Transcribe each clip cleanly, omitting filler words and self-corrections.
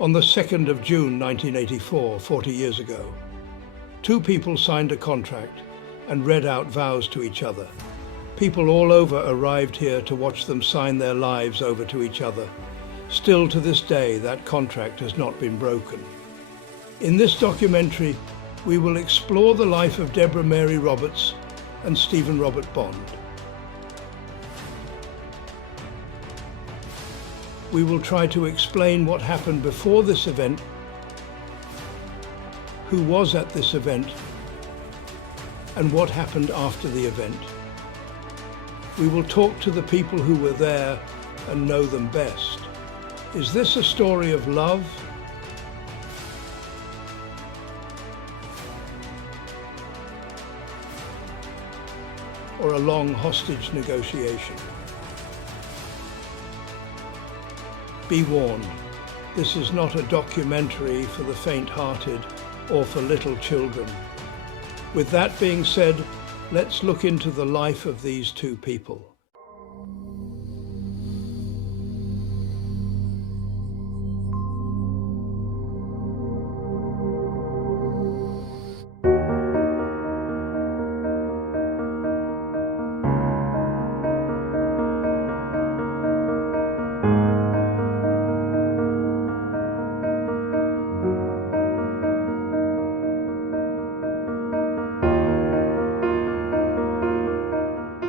On the 2nd of June 1984, 40 years ago, two people signed a contract and read out vows to each other. People all over arrived here to watch them sign their lives over to each other. Still to this day, that contract has not been broken. In this documentary, we will explore the life of Debra Mary Roberts and Stephen Robert Bond. We will try to explain what happened before this event, who was at this event, and what happened after the event. We will talk to the people who were there and know them best. Is this a story of love? Or a long hostage negotiation? Be warned, this is not a documentary for the faint-hearted or for little children. With that being said, let's look into the life of these two people.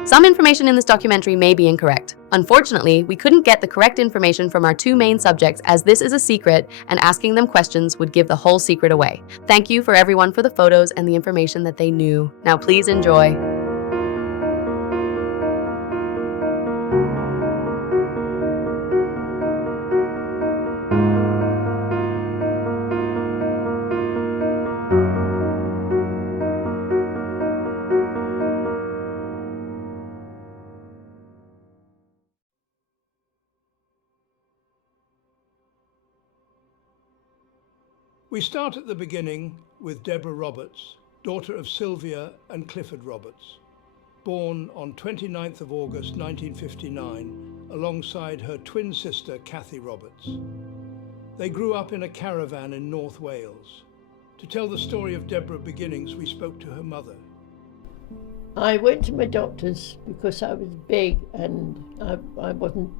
Some information in this documentary may be incorrect. Unfortunately, we couldn't get the correct information from our two main subjects, as this is a secret and asking them questions would give the whole secret away. Thank you for everyone for the photos and the information that they knew. Now please enjoy. We start at the beginning with Debra Roberts, daughter of Sylvia and Clifford Roberts, born on 29th of August 1959 alongside her twin sister Kathy Roberts. They grew up in a caravan in North Wales. To tell the story of Debra's beginnings, we spoke to her mother. I went to my doctor's because I was big and I wasn't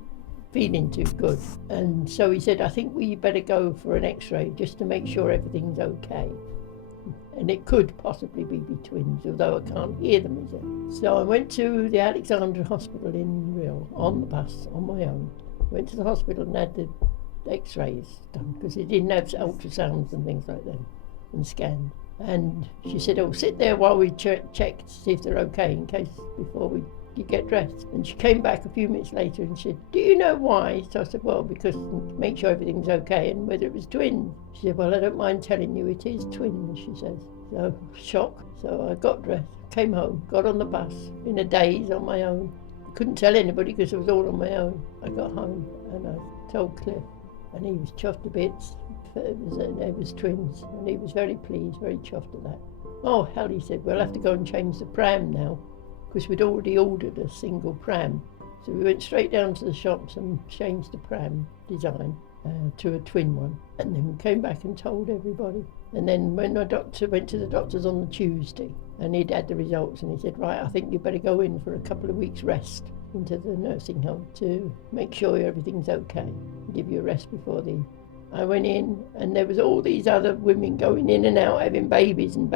feeling too good, and so he said, I think we better go for an x-ray just to make sure everything's okay, and it could possibly be twins, although I can't hear them, he said. So I went to the Alexandra Hospital in Rhyl on the bus on my own. Went to the hospital and had the x-rays done because it didn't have ultrasounds and things like that and scanned, and she said, oh, sit there while we check to see if they're okay in case before you get dressed. And she came back a few minutes later and said, do you know why? So I said, well, because make sure everything's okay and whether it was twins. She said, well, I don't mind telling you it is twins, she says. So shock. So I got dressed, came home, got on the bus in a daze on my own. I couldn't tell anybody because it was all on my own. I got home and I told Cliff, and he was chuffed to bits. It was twins, and he was very pleased, very chuffed at that. Oh hell, he said, we'll have to go and change the pram now, because we'd already ordered a single pram. So we went straight down to the shops and changed the pram design to a twin one. And then we came back and told everybody. And then when my doctor went to the doctor's on the Tuesday, and he'd had the results, and he said, right, I think you better go in for a couple of weeks rest into the nursing home to make sure everything's okay, give you a rest before I went in, and there was all these other women going in and out having babies and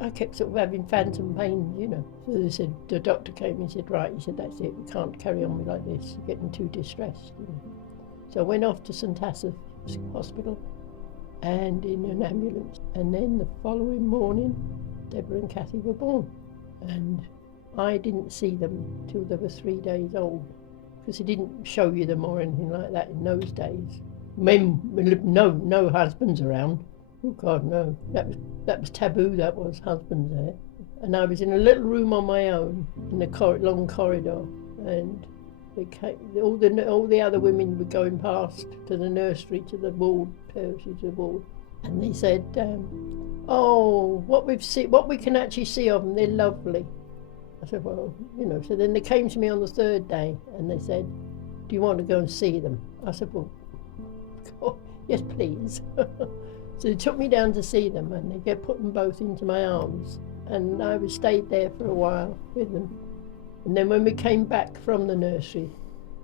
I kept sort of having phantom pains, you know. So they said, the doctor came and said, right, he said, that's it, we can't carry on like this, you're getting too distressed. You know. So I went off to St Asaph Hospital and in an ambulance. And then the following morning, Debra and Kathy were born. And I didn't see them till they were 3 days old, because he didn't show you them or anything like that in those days. No husbands around. Oh God, no. That was taboo, that was, husbands there. And I was in a little room on my own, in a long corridor, and all the other women were going past to the nursery, to the ward, and they said, oh, what we can actually see of them, they're lovely. I said, well, you know, so then they came to me on the third day, and they said, do you want to go and see them? I said, well, God, yes, please. So they took me down to see them, and they put them both into my arms, and I stayed there for a while with them. And then when we came back from the nursery,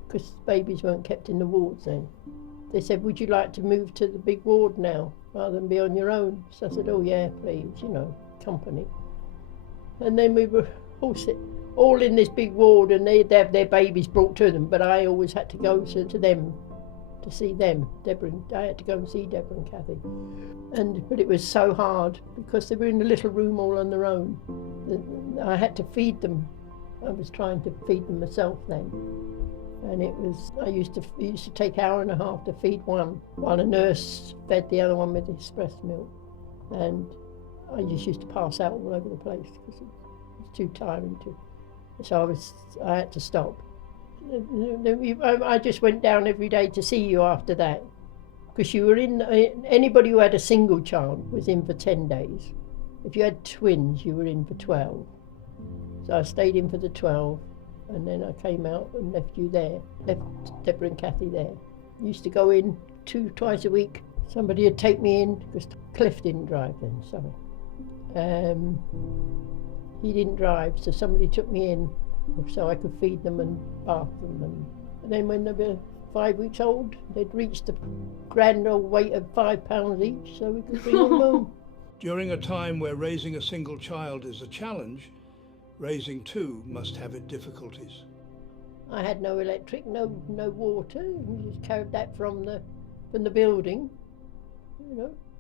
because babies weren't kept in the wards then, they said, would you like to move to the big ward now rather than be on your own? So I said, oh yeah, please, company. And then we were all in this big ward, and they'd have their babies brought to them, but I always had to go to them to see them. I had to go and see Debra and Kathy. But it was so hard because they were in a little room all on their own. I had to feed them. I was trying to feed them myself then. And it used to take 1.5 hours to feed one, while a nurse fed the other one with his breast milk. And I just used to pass out all over the place because it was too tiring so I had to stop. I just went down every day to see you after that, because you were anybody who had a single child was in for 10 days. If you had twins, you were in for 12. So I stayed in for the 12, and then I came out and left Debra and Kathy there. Used to go in twice a week. Somebody would take me in, because Cliff didn't drive then, sorry. He didn't drive, so somebody took me in so I could feed them and bath them. And then when they were 5 weeks old, they'd reached the grand old weight of 5 pounds each, so we could bring them home. During a time where raising a single child is a challenge, raising two must have its difficulties. I had no electric, no water. We just carried that from the building.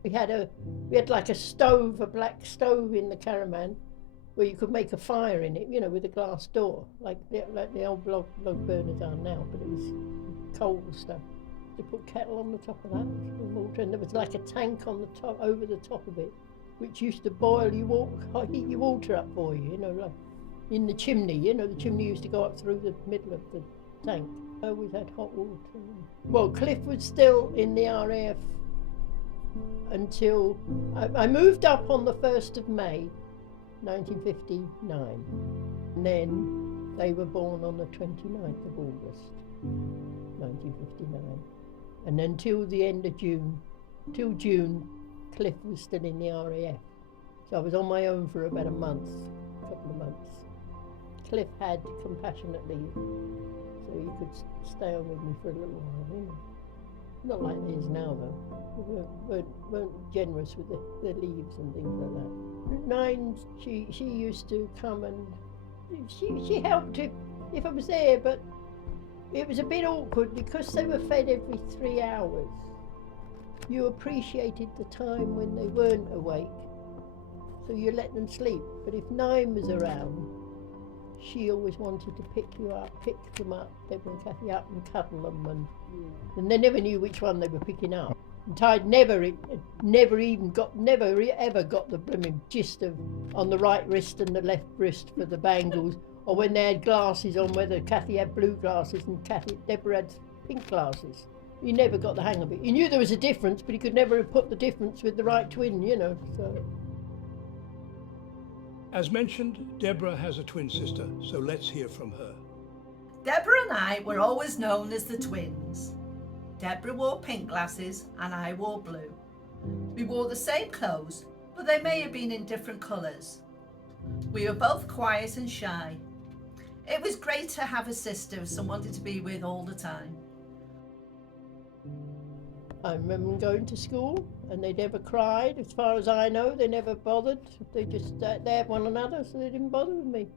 We had like a stove, a black stove in the caravan, where you could make a fire in it, with a glass door, like the old log burners are now, but it was coal stuff. You put kettle on the top of that, water, and there was like a tank on the top, over the top of it, which used to heat your water up for you, like in the chimney. The chimney used to go up through the middle of the tank. I always had hot water. Well, Cliff was still in the RAF until I moved up on the 1st of May 1959, and then they were born on the 29th of August 1959, and then till the end of June, Cliff was still in the RAF, so I was on my own for about a couple of months. Cliff had compassionate leave, so he could stay on with me for a little while. Not like it is now, though. We weren't generous with the leaves and things like that. Nine, she used to come and she helped if I was there, but it was a bit awkward because they were fed every 3 hours. You appreciated the time when they weren't awake, so you let them sleep. But if Nine was around, she always wanted to pick them up, Debra and Kathy up, and cuddle them, and they never knew which one they were picking up. And Tide never ever got the blooming gist of on the right wrist and the left wrist for the bangles, or when they had glasses on, whether Kathy had blue glasses and Debra had pink glasses. He never got the hang of it. He knew there was a difference, but he could never have put the difference with the right twin, so. As mentioned, Debra has a twin sister, so let's hear from her. Debra and I were always known as the twins. Debra wore pink glasses and I wore blue. We wore the same clothes, but they may have been in different colours. We were both quiet and shy. It was great to have a sister someone to be with all the time. I remember them going to school and they never cried. As far as I know, they never bothered. They just they had one another, so they didn't bother with me.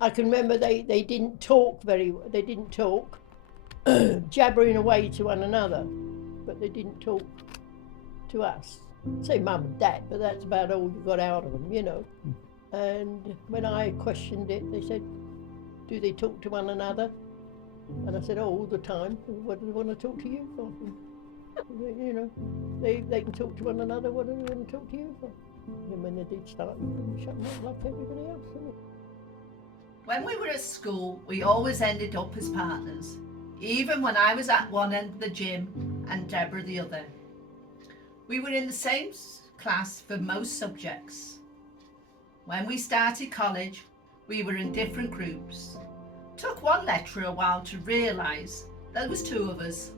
I can remember they didn't talk they didn't talk, jabbering away to one another, but they didn't talk to us. Say mum and dad, but that's about all you got out of them, And when I questioned it, they said, do they talk to one another? And I said, all the time. What do they want to talk to you for? They can talk to one another. What do they want to talk to you for? And when they did start, you couldn't shut them up like everybody else. When we were at school, we always ended up as partners, even when I was at one end of the gym and Debra the other. We were in the same class for most subjects. When we started college, we were in different groups. Took one lecturer a while to realise there was two of us.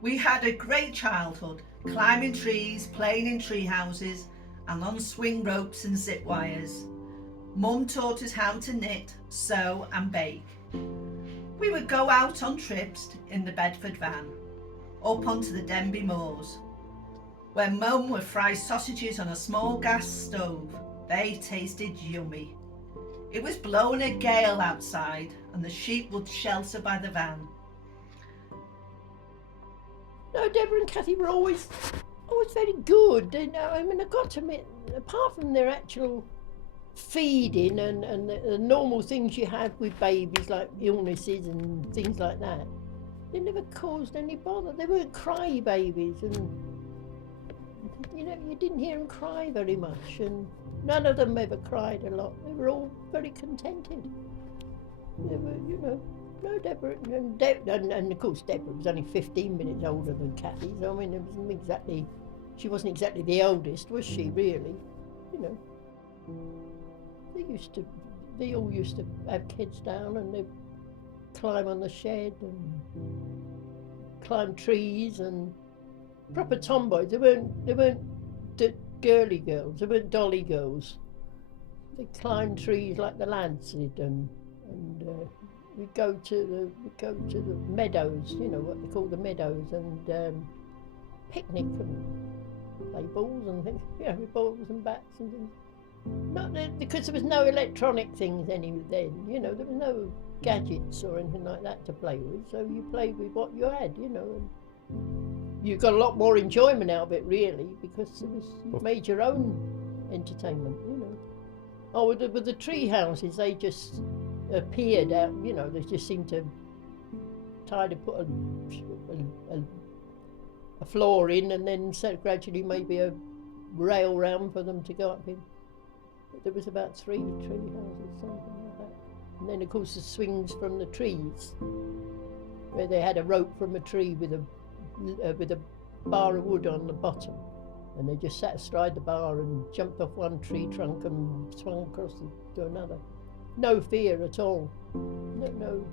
We had a great childhood, climbing trees, playing in tree houses, and on swing ropes and zip wires. Mum taught us how to knit, sew and bake. We would go out on trips in the Bedford van, up onto the Denby moors, where Mum would fry sausages on a small gas stove. They tasted yummy. It was blowing a gale outside and the sheep would shelter by the van. No, Deborah and Kathy were always very good. You know, I mean, I got to admit, apart from their actual feeding and the normal things you have with babies, like illnesses and things like that, they never caused any bother. They weren't cry babies, and you know, you didn't hear them cry very much, and none of them ever cried a lot. They were all very contented. They were, you know. No, Deborah, and of course Deborah was only 15 minutes older than Kathy, so I mean, she wasn't exactly the eldest, was she, really? You know, they all used to have kids down and they'd climb on the shed and climb trees, and proper tomboys. They weren't girly girls, they weren't dolly girls. They climbed trees like the lads did, and we'd go to the meadows, you know what they call the meadows, and picnic and play balls and things, you know, with balls and bats and things. Because there was no electronic things then, you know, there was no gadgets or anything like that to play with, so you played with what you had, you know, and you got a lot more enjoyment out of it, really, because you made your own entertainment, you know. Oh, with the tree houses, they just appeared out, you know, they just seemed to try to put a floor in and then gradually maybe a rail round for them to go up in. But there was about three tree houses, something like that. And then of course the swings from the trees, where they had a rope from a tree with a bar of wood on the bottom, and they just sat astride the bar and jumped off one tree trunk and swung across to another. No fear at all, no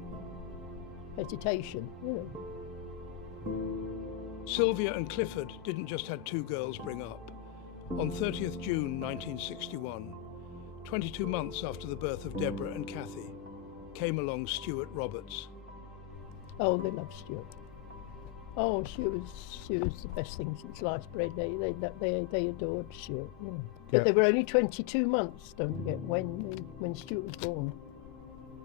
hesitation, you know. Sylvia and Clifford didn't just have two girls bring up. On 30th June 1961, 22 months after the birth of Deborah and Kathy, came along Stuart Roberts. Oh, they loved Stuart. Oh, she was the best thing since sliced bread. They adored Stuart. You know. But they were only 22 months, don't forget, when Stuart was born.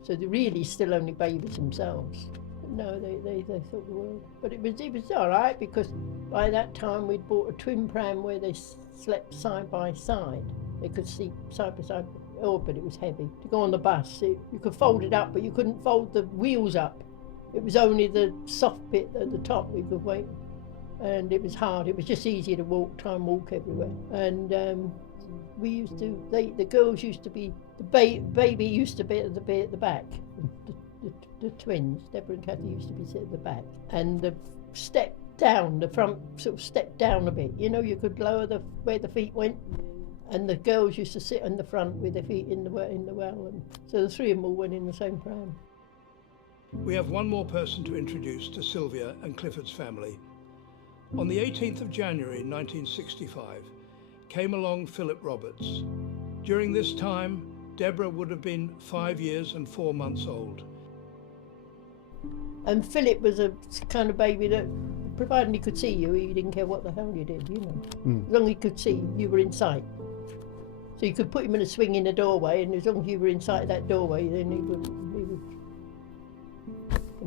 So they're really still only babies themselves. But no, they thought the world. But it was all right, because by that time we'd bought a twin pram where they slept side by side. They could sleep side by side. Oh, but it was heavy. To go on the bus, you could fold it up, but you couldn't fold the wheels up. It was only the soft bit at the top we could wait, and it was hard. It was just easier to try and walk everywhere. And the girls used to be, the baby used to be at the back. The twins, Deborah and Kathy, used to be sit at the back, and the front sort of stepped down a bit. You know, you could lower where the feet went, and the girls used to sit in the front with their feet in the well, and so the three of them all went in the same pram. We have one more person to introduce to Sylvia and Clifford's family. On the 18th of January 1965, came along Philip Roberts. During this time, Deborah would have been 5 years and 4 months old. And Philip was a kind of baby that, provided he could see you, he didn't care what the hell you did, you know. As long as he could see, you were in sight. So you could put him in a swing in the doorway, and as long as you were in sight of that doorway, then he would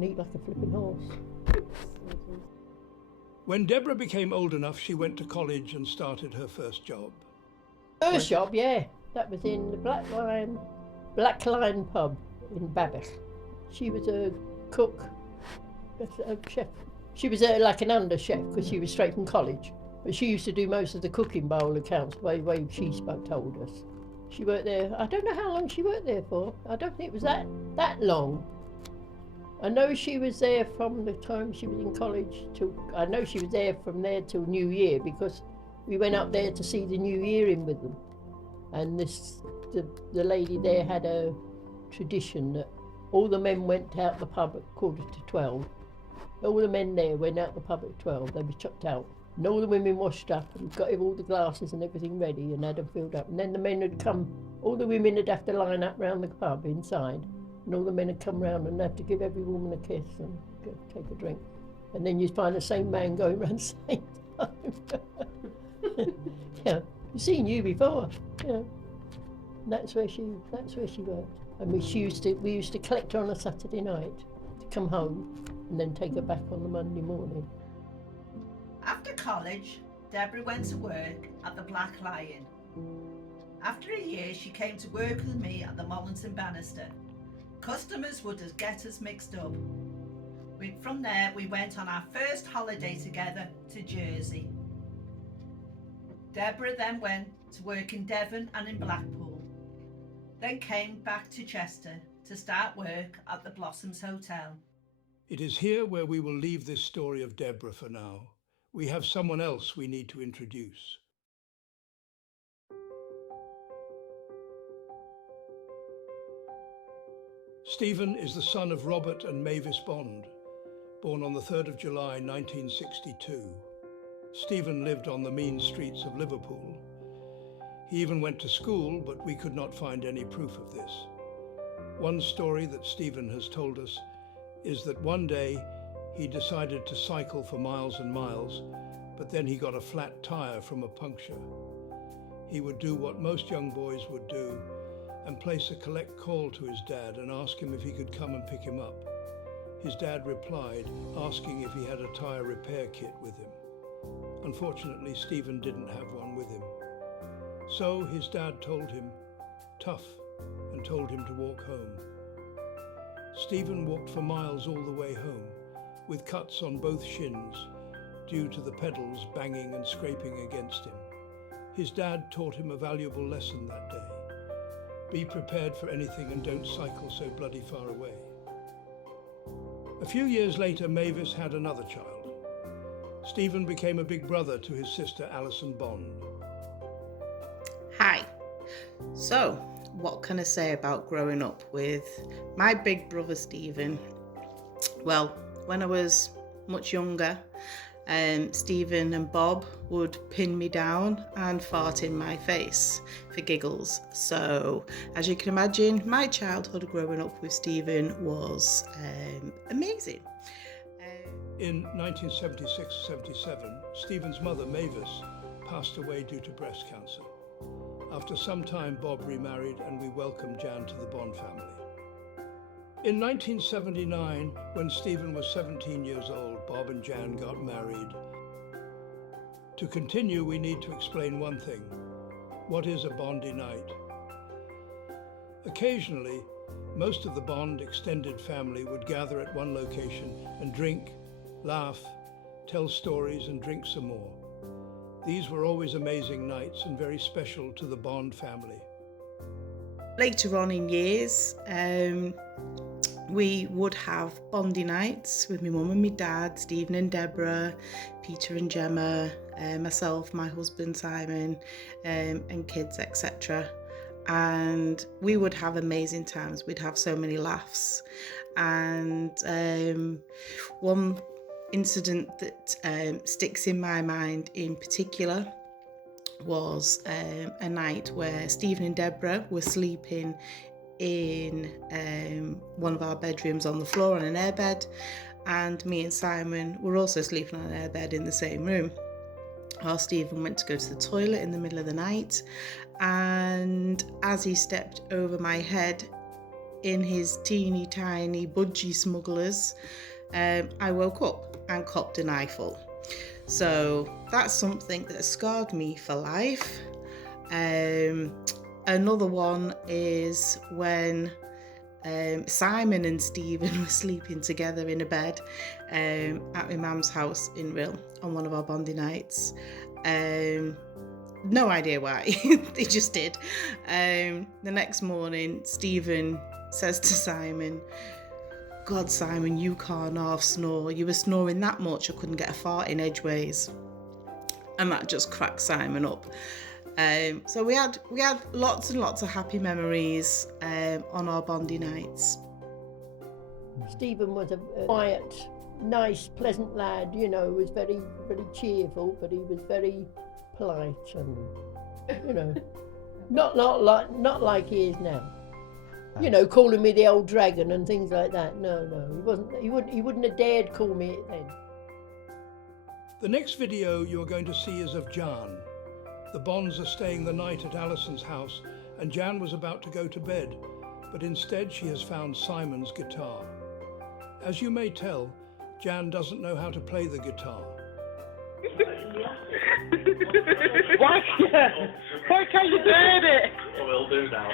eat like a flipping horse. When Deborah became old enough, she went to college and started her first job. First job, yeah. That was in the Black Lion pub in Babbage. She was a cook, a chef. She was like an under chef because she was straight from college. But she used to do most of the cooking bowl accounts, the way she told us. She worked there, I don't know how long she worked there for. I don't think it was that long. I know she was there from the time she was in college I know she was there from there till New Year, because we went up there to see the New Year in with them. And the lady there had a tradition that all the men went out the pub at 11:45, all the men there went out the pub at 12, they were chucked out. And all the women washed up and got all the glasses and everything ready and had them filled up. And then the men would come, all the women would have to line up round the pub inside. And all the men would come round and have to give every woman a kiss and go take a drink. And then you'd find the same man going round the same time. Yeah, I've seen you before. Yeah. And that's where she worked. And we used to collect her on a Saturday night to come home and then take her back on the Monday morning. After college, Debra went to work at the Black Lion. After a year, she came to work with me at the Mollington Bannister. Customers would get us mixed up. From there, we went on our first holiday together to Jersey. Debra then went to work in Devon and in Blackpool, then came back to Chester to start work at the Blossoms Hotel. It is here where we will leave this story of Debra for now. We have someone else we need to introduce. Stephen is the son of Robert and Mavis Bond, born on the 3rd of July 1962. Stephen lived on the mean streets of Liverpool. He even went to school, but we could not find any proof of this. One story that Stephen has told us is that one day he decided to cycle for miles and miles, but then he got a flat tire from a puncture. He would do what most young boys would do and place a collect call to his dad and ask him if he could come and pick him up. His dad replied, asking if he had a tire repair kit with him. Unfortunately, Stephen didn't have one with him. So his dad told him, tough, and told him to walk home. Stephen walked for miles all the way home, with cuts on both shins due to the pedals banging and scraping against him. His dad taught him a valuable lesson that day. Be prepared for anything and don't cycle so bloody far away. A few years later, Mavis had another child. Stephen became a big brother to his sister Alison Bond. Hi. So, what can I say about growing up with my big brother Stephen? Well, when I was much younger, Stephen and Bob would pin me down and fart in my face for giggles. So, as you can imagine, my childhood growing up with Stephen was amazing. In 1976-77, Stephen's mother, Mavis, passed away due to breast cancer. After some time, Bob remarried and we welcomed Jan to the Bond family. In 1979, when Stephen was 17 years old, Bob and Jan got married. To continue, we need to explain one thing. What is a Bondy night? Occasionally, most of the Bond extended family would gather at one location and drink, laugh, tell stories and drink some more. These were always amazing nights and very special to the Bond family. Later on in years, we would have Bondy nights with my mum and my dad, Stephen and Debra, Peter and Gemma, myself, my husband Simon, and kids, etc. And we would have amazing times. We'd have so many laughs. And one incident that sticks in my mind in particular was a night where Stephen and Debra were sleeping in one of our bedrooms on the floor on an airbed, and me and Simon were also sleeping on an airbed in the same room. Our Stephen went to go to the toilet in the middle of the night, and as he stepped over my head in his teeny tiny budgie smugglers, I woke up and copped an eyeful. So that's something that scarred me for life. Another one is when Simon and Stephen were sleeping together in a bed at my mum's house in Rill on one of our Bondy nights. No idea why, they just did. The next morning, Stephen says to Simon, God, Simon, you can't half snore. You were snoring that much, I couldn't get a fart in edgeways. And that just cracked Simon up. So we had lots and lots of happy memories on our Bondy nights. Stephen was a quiet nice, pleasant lad, you know, was very, very cheerful, but he was very polite and, you know, not like he is now. You know, calling me the old dragon and things like that. No, he wasn't. He wouldn't have dared call me it then. The next video you're going to see is of Jan. The Bonds are staying the night at Alison's house, and Jan was about to go to bed, but instead she has found Simon's guitar. As you may tell, Jan doesn't know how to play the guitar. Why can't you learn it? Well, we'll do now.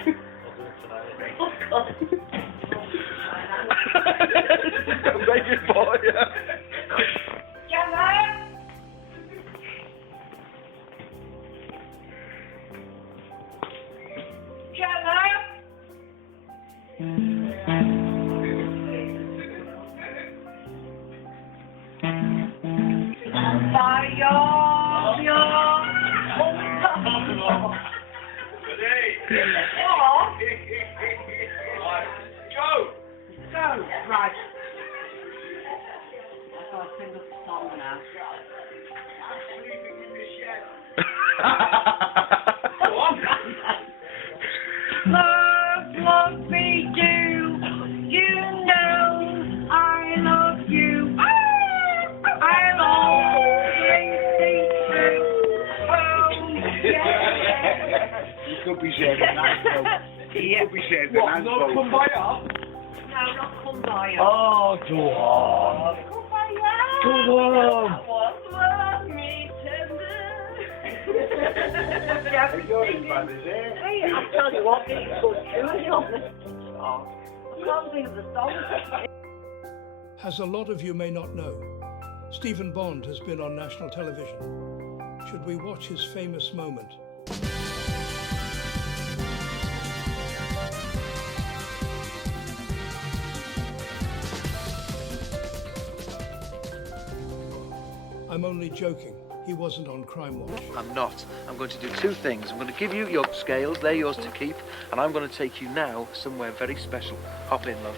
I'll do it tonight. I'm begging for you. Right. I've got to sing the song now. Love me do. You know I love you. I'll always be true. Oh, yeah. You could be saying that. You could be saying that. What, not come by up? No, not come by us. Oh, go on. Come by us. Go on. That was love me tender. You're as bad as it. Hey, I tell you what, it's good tune on this song. I can't think of the song. As a lot of you may not know, Stephen Bond has been on national television. Should we watch his famous moment? I'm only joking. He wasn't on Crime Watch. I'm not. I'm going to do two things. I'm going to give you your scales, they're yours to keep, and I'm going to take you now somewhere very special. Hop in, love.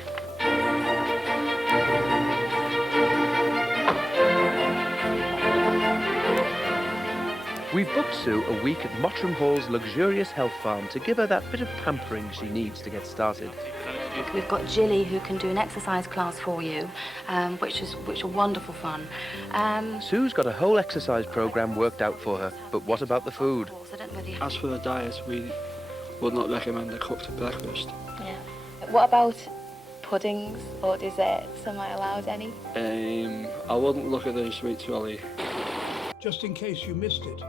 We've booked Sue a week at Mottram Hall's luxurious health farm to give her that bit of pampering she needs to get started. We've got Jilly who can do an exercise class for you, which are wonderful fun. Sue's got a whole exercise programme worked out for her, but what about the food? As for the diet, we would not recommend a cooked breakfast. Yeah. What about puddings or desserts? Am I allowed any? I wouldn't look at the sweet trolley. Just in case you missed it,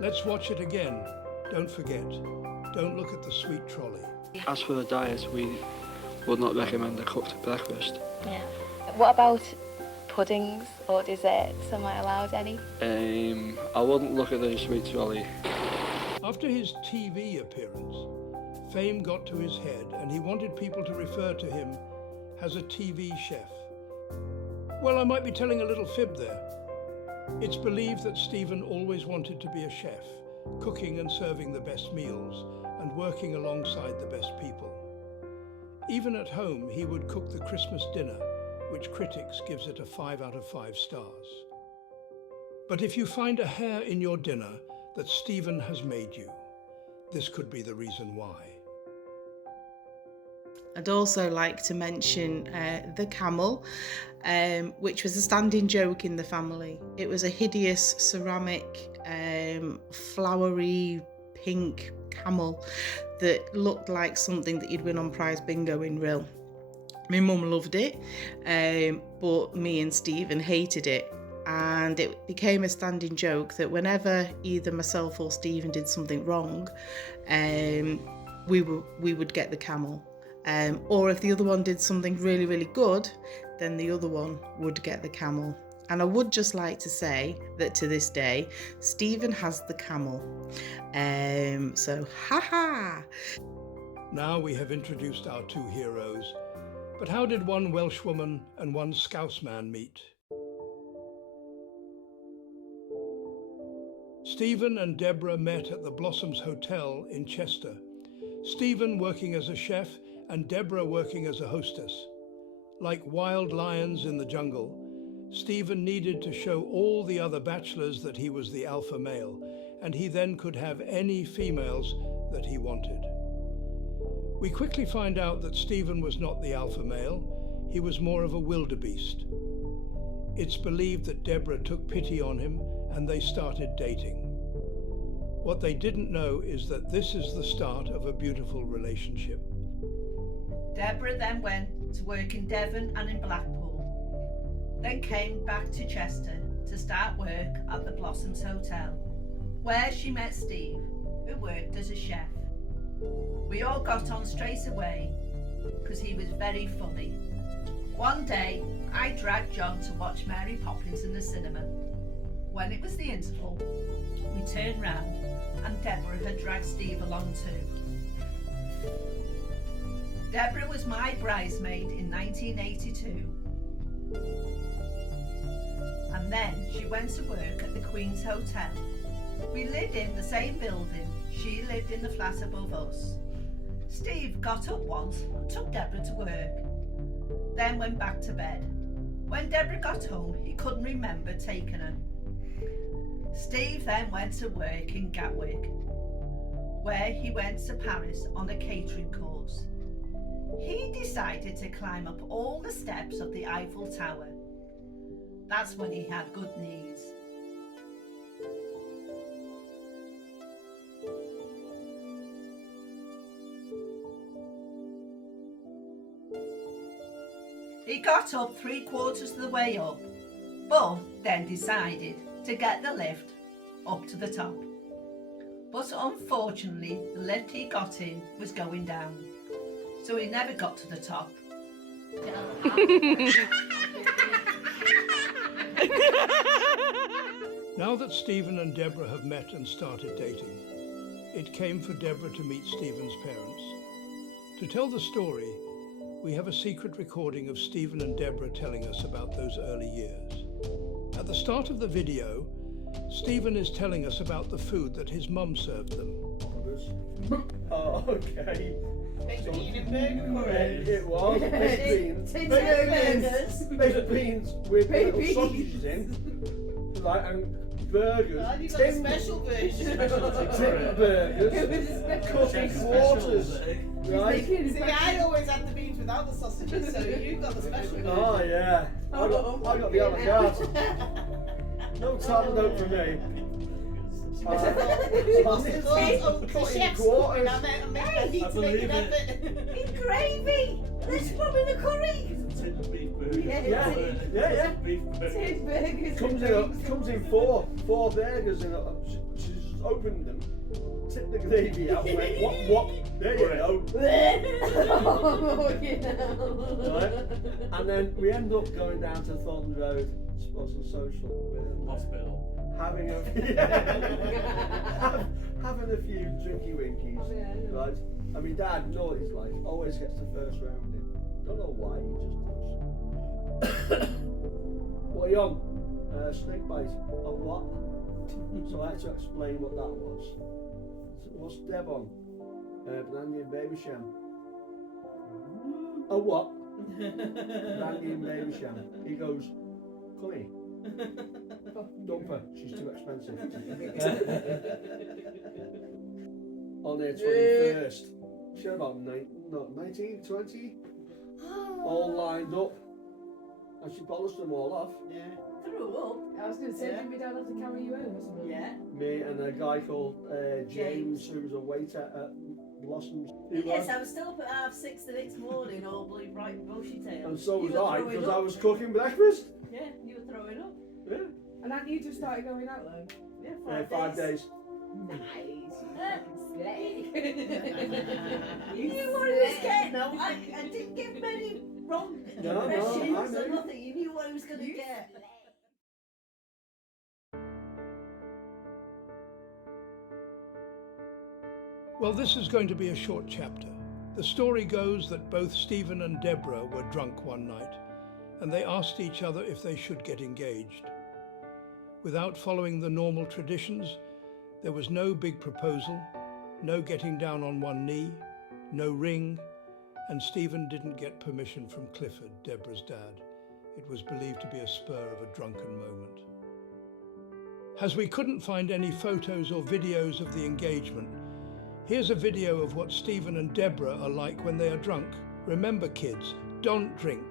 let's watch it again. Don't forget, don't look at the sweet trolley. As for the diet, we would not recommend a cooked breakfast. Yeah. What about puddings or desserts? Am I allowed any? I wouldn't look at the sweet trolley. After his TV appearance, fame got to his head and he wanted people to refer to him as a TV chef. Well, I might be telling a little fib there. It's believed that Stephen always wanted to be a chef, cooking and serving the best meals and working alongside the best people. Even at home, he would cook the Christmas dinner, which critics gives it a 5 out of 5 stars. But if you find a hair in your dinner that Stephen has made you, this could be the reason why. I'd also like to mention the camel, which was a standing joke in the family. It was a hideous ceramic, flowery, pink camel that looked like something that you'd win on prize bingo in real. My mum loved it, but me and Stephen hated it. And it became a standing joke that whenever either myself or Stephen did something wrong, we would get the camel. Or if the other one did something really, really good, then the other one would get the camel. And I would just like to say that to this day, Stephen has the camel. So, ha-ha! Now we have introduced our two heroes. But how did one Welsh woman and one Scouse man meet? Stephen and Debra met at the Blossoms Hotel in Chester. Stephen working as a chef and Debra working as a hostess. Like wild lions in the jungle, Stephen needed to show all the other bachelors that he was the alpha male, and he then could have any females that he wanted. We quickly find out that Stephen was not the alpha male, he was more of a wildebeest. It's believed that Debra took pity on him and they started dating. What they didn't know is that this is the start of a beautiful relationship. Debra then went to work in Devon and in Blackpool, then came back to Chester to start work at the Blossoms Hotel, where she met Steve, who worked as a chef. We all got on straight away because he was very funny. One day, I dragged John to watch Mary Poppins in the cinema. When it was the interval, we turned round and Debra had dragged Steve along too. Debra was my bridesmaid in 1982. And then she went to work at the Queen's Hotel. We lived in the same building. She lived in the flat above us. Steve got up once and took Debra to work, then went back to bed. When Debra got home, he couldn't remember taking her. Steve then went to work in Gatwick, where he went to Paris on a catering course. He decided to climb up all the steps of the Eiffel Tower. That's when he had good knees. He got up 3/4 of the way up, but then decided to get the lift up to the top. But unfortunately, the lift he got in was going down, so he never got to the top. Now that Stephen and Debra have met and started dating, it came for Debra to meet Stephen's parents. To tell the story, we have a secret recording of Stephen and Debra telling us about those early years. At the start of the video, Stephen is telling us about the food that his mum served them. Oh, okay. Baked bean and burger curry. It was. Baked beans. Baked beans with little sausages in. Right, and burgers. Oh, you got a special version. Tin burgers. Cookie quarters. Right. See, I always had the beans without the sausages, so you got the special version. Oh, yeah. I got the a la carte. No time note for me. In gravy! Let's put in the curry! Yeah. Tin burgers. Comes in four burgers and she just opened them, tipped the gravy out, went whop, there you go. Right? And then we end up going down to Thornton Road, Sports and Social, Hospital. having a few drinky winkies, right? I mean, Dad, you know what he's like, always gets the first round in. Don't know why, he just does. What are you on? Snake bite. On what? So I had to explain what that was. So what's Deb on? Brandy and Baby Sham. A what? Brandy and Baby Sham. He goes, come here. Dumper, she's too expensive. On her 21st, she had about 19, 20, all lined up, and she polished them all off. Yeah. Threw up. I was going to say, did we don't have to carry you home or something? Yeah. Me and a guy called James, who was a waiter at Blossoms. Yes, I was still up at 6:30 the next morning, all bloody bright and bushy tail. And so was You were I, throwing because up. I was cooking breakfast. Yeah, you were throwing up. Yeah. And hadn't you just started going out though? Yeah, 5 days. Nice. Slay. You knew what I was getting. No, I didn't give many wrong impressions or nothing. You knew what I was going to get. Well, this is going to be a short chapter. The story goes that both Stephen and Debra were drunk one night, and they asked each other if they should get engaged. Without following the normal traditions, there was no big proposal, no getting down on one knee, no ring, and Stephen didn't get permission from Clifford, Debra's dad. It was believed to be a spur of a drunken moment. As we couldn't find any photos or videos of the engagement, here's a video of what Stephen and Debra are like when they are drunk. Remember, kids, don't drink.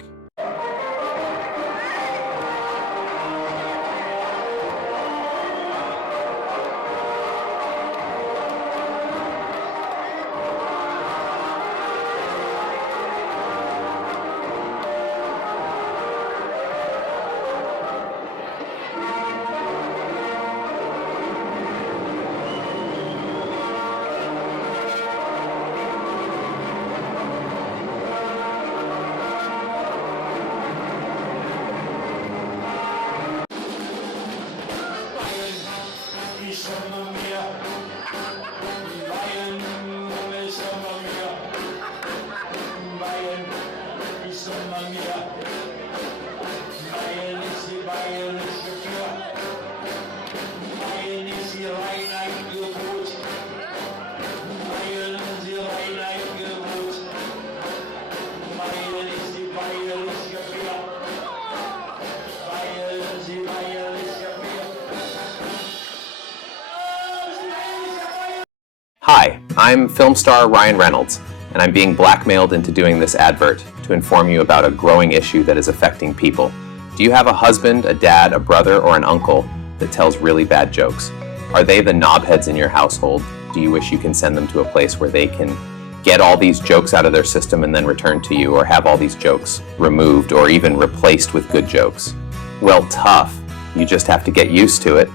Hi, I'm film star Ryan Reynolds, and I'm being blackmailed into doing this advert to inform you about a growing issue that is affecting people. Do you have a husband, a dad, a brother, or an uncle that tells really bad jokes? Are they the knobheads in your household? Do you wish you can send them to a place where they can get all these jokes out of their system and then return to you, or have all these jokes removed or even replaced with good jokes? Well, tough. You just have to get used to it.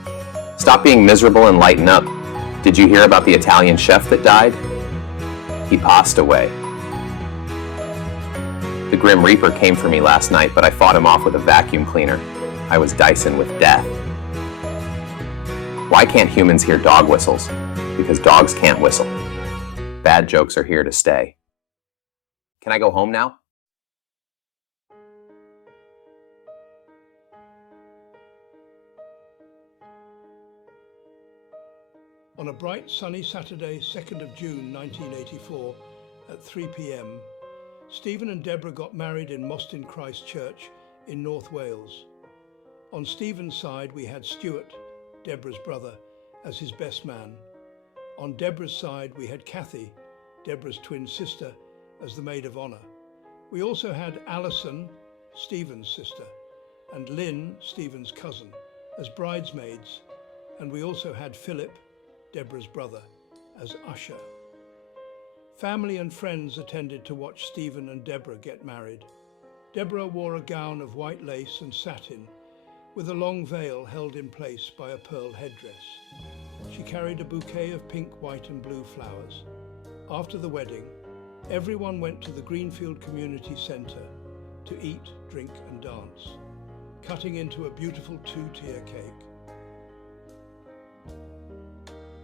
Stop being miserable and lighten up. Did you hear about the Italian chef that died? He passed away. The Grim Reaper came for me last night, but I fought him off with a vacuum cleaner. I was Dyson with death. Why can't humans hear dog whistles? Because dogs can't whistle. Bad jokes are here to stay. Can I go home now? On a bright sunny Saturday, 2nd of June 1984 at 3 p.m, Stephen and Debra got married in Mostyn Christ Church in North Wales. On Stephen's side we had Stuart, Debra's brother, as his best man. On Debra's side we had Kathy, Debra's twin sister, as the maid of honour. We also had Alison, Stephen's sister, and Lynn, Stephen's cousin, as bridesmaids, and we also had Philip, Debra's brother, as usher. Family and friends attended to watch Stephen and Debra get married. Debra wore a gown of white lace and satin, with a long veil held in place by a pearl headdress. She carried a bouquet of pink, white and blue flowers. After the wedding, everyone went to the Greenfield Community Centre to eat, drink and dance, cutting into a beautiful 2-tier cake.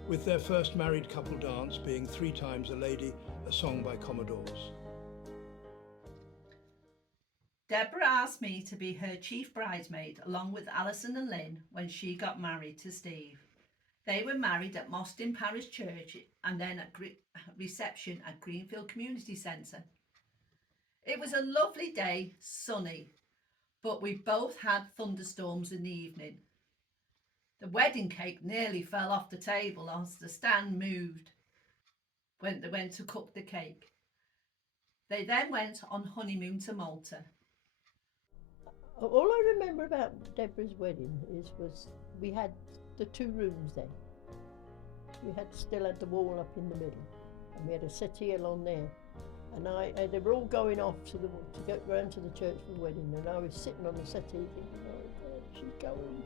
With their first married couple dance being 3 Times a Lady, a song by Commodores. Debra asked me to be her chief bridesmaid along with Alison and Lynn when she got married to Steve. They were married at Mostyn Parish Church and then at reception at Greenfield Community Centre. It was a lovely day, sunny, but we both had thunderstorms in the evening. The wedding cake nearly fell off the table as the stand moved when they went to cook the cake. They then went on honeymoon to Malta. All I remember about Debra's wedding was we had the 2 rooms then. We still had the wall up in the middle, and we had a settee along there. And they were all going off to go round to the church for the wedding, and I was sitting on the settee thinking, oh God, she's going.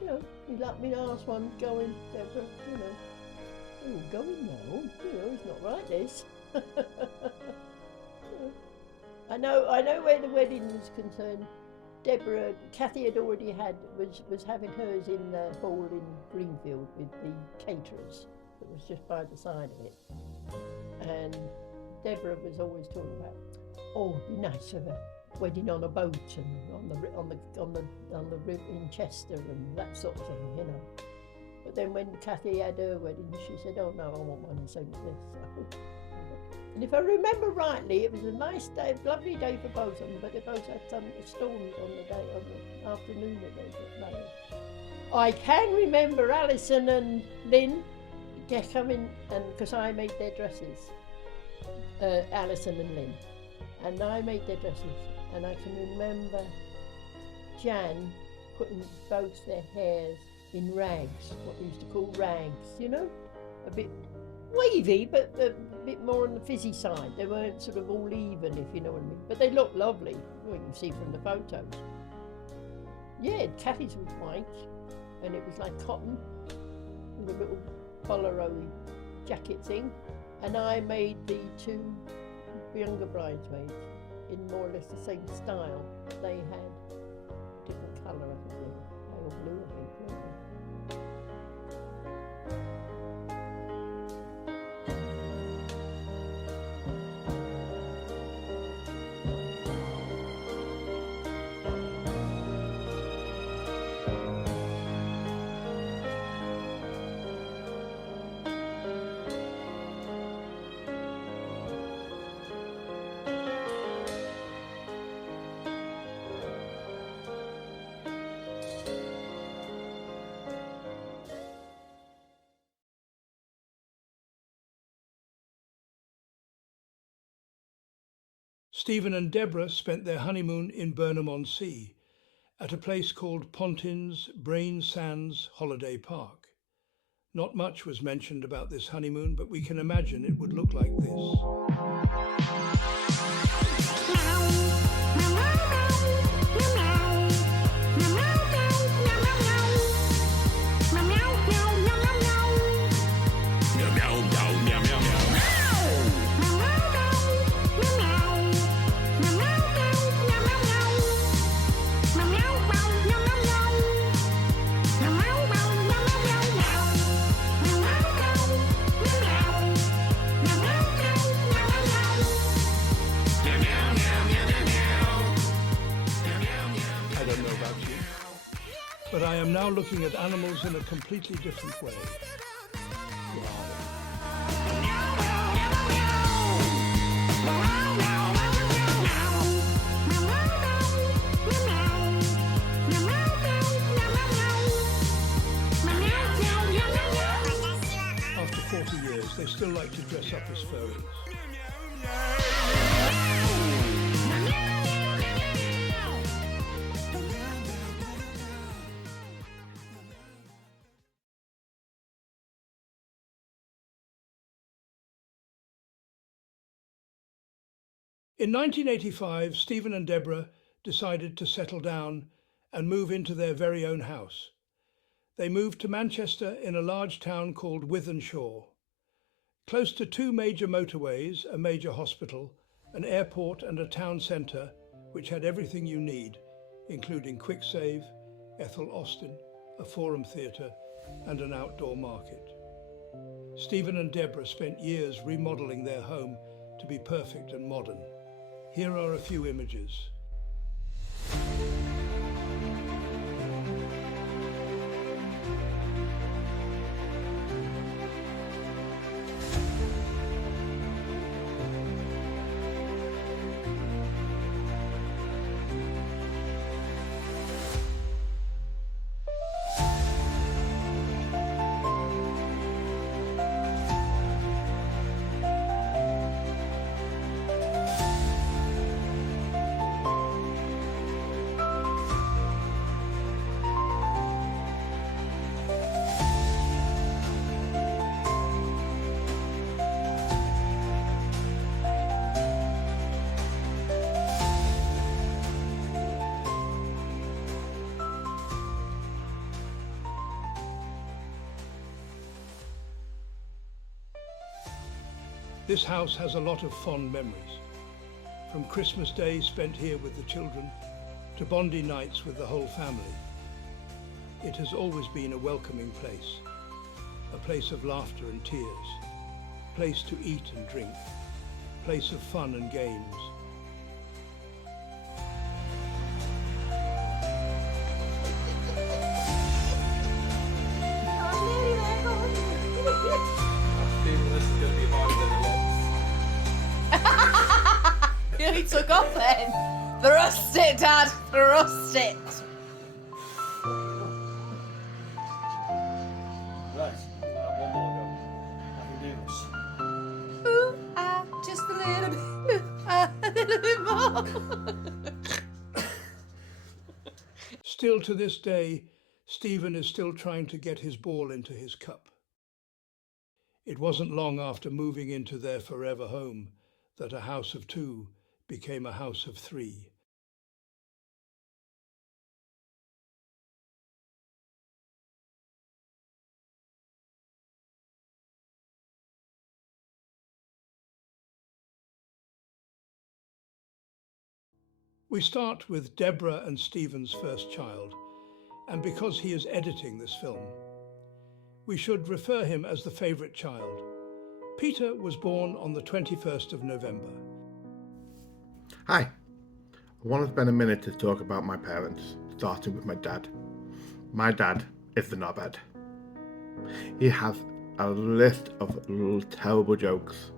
You know, you let me ask one going, Debra, you know. Oh, going now, you know, it's not right, this. I know where the wedding was concerned. Kathy had already was having hers in the hall in Greenfield with the caterers. That was just by the side of it. And Debra was always talking about, oh, it'd be nice to have a wedding on a boat and on the river in Chester and that sort of thing, you know. But then when Kathy had her wedding, she said, oh no, I want one the same as this. And if I remember rightly, it was a nice day, lovely day for both of them, but they both had some storms on the afternoon that they got married. I can remember Alison and Lynn coming, and because I made their dresses, Alison and Lynn, and I made their dresses, and I can remember Jan putting both their hairs in rags, what we used to call rags, you know, a bit wavy, but a bit more on the fizzy side. They weren't sort of all even, if you know what I mean. But they looked lovely, well, you can see from the photos. Yeah, Kathy's was white, and it was like cotton, with a little polaroid jacket thing. And I made the two younger bridesmaids in more or less the same style. They had different colour, I think, pale blue, I think, weren't they? Stephen and Debra spent their honeymoon in Burnham-on-Sea at a place called Pontin's Brain Sands Holiday Park. Not much was mentioned about this honeymoon, but we can imagine it would look like this. But I am now looking at animals in a completely different way. After 40 years, they still like to dress up as furries. In 1985, Stephen and Debra decided to settle down and move into their very own house. They moved to Manchester in a large town called Wythenshawe. Close to two major motorways, a major hospital, an airport and a town centre, which had everything you need, including Quick Save, Ethel Austin, a forum theatre and an outdoor market. Stephen and Debra spent years remodelling their home to be perfect and modern. Here are a few images. This house has a lot of fond memories, from Christmas Day spent here with the children to Bondi nights with the whole family. It has always been a welcoming place, a place of laughter and tears, a place to eat and drink, a place of fun and games. then. Thrust it, Dad. Thrust it. Right, one more go. I can do this. Ooh, just a little bit. A little bit more. Still to this day, Stephen is still trying to get his ball into his cup. It wasn't long after moving into their forever home that a house of two became a house of three. We start with Debra and Stephen's first child, and because he is editing this film, we should refer him as the favourite child. Peter was born on the 21st of November. Hi, I want to spend a minute to talk about my parents, starting with my dad. My dad is the knobhead. He has a list of terrible jokes.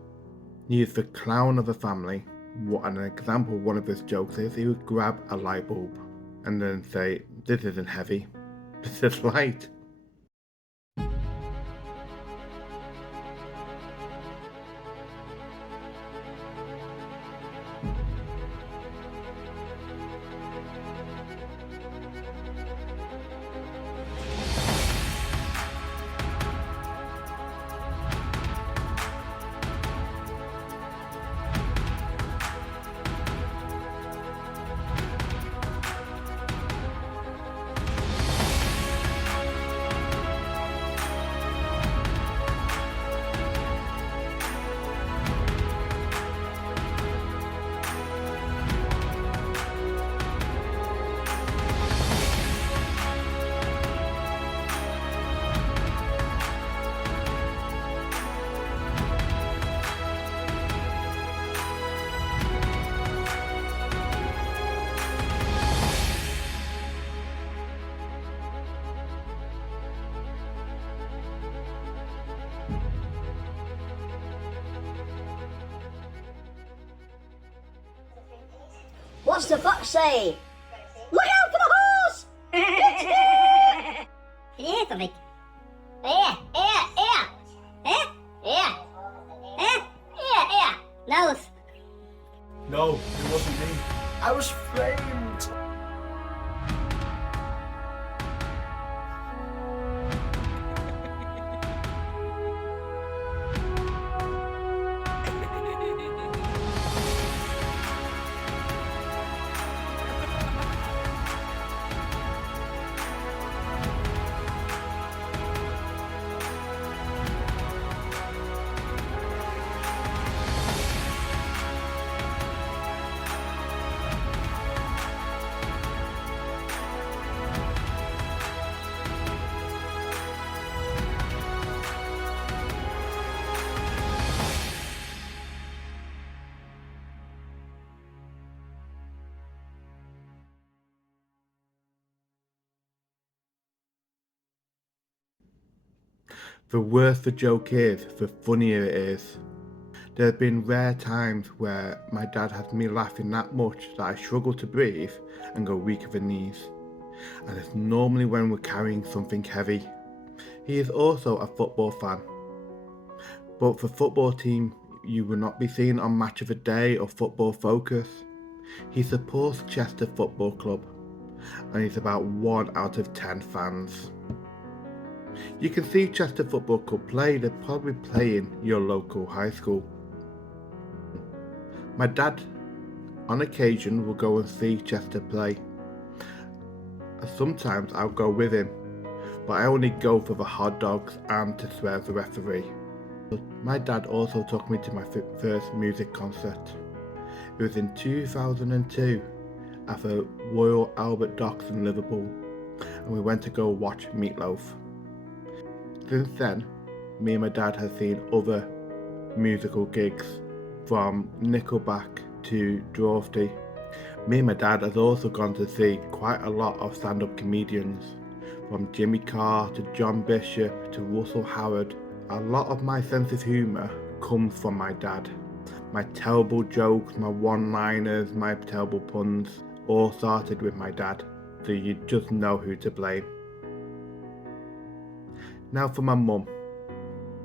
He is the clown of the family. An example of one of his jokes is he would grab a light bulb and then say, "This isn't heavy, this is light." What's the fox say? Look out for the horse! Can you hear something? Ear! Nose! No, it wasn't me. I was framed. The worse the joke is, the funnier it is. There have been rare times where my dad has me laughing that much that I struggle to breathe and go weak at the knees. And it's normally when we're carrying something heavy. He is also a football fan. But the football team you will not be seeing on Match of the Day or Football Focus. He supports Chester Football Club and he's about 1 out of 10 fans. You can see Chester Football Club play, they're probably playing your local high school. My dad, on occasion, will go and see Chester play. Sometimes I'll go with him, but I only go for the hot dogs and to swear the referee. My dad also took me to my first music concert. It was in 2002 at the Royal Albert Docks in Liverpool, and we went to go watch Meatloaf. Since then, me and my dad have seen other musical gigs, from Nickelback to Dorothy. Me and my dad has also gone to see quite a lot of stand-up comedians, from Jimmy Carr to John Bishop to Russell Howard. A lot of my sense of humour comes from my dad. My terrible jokes, my one-liners, my terrible puns all started with my dad, so you just know who to blame. Now for my mum.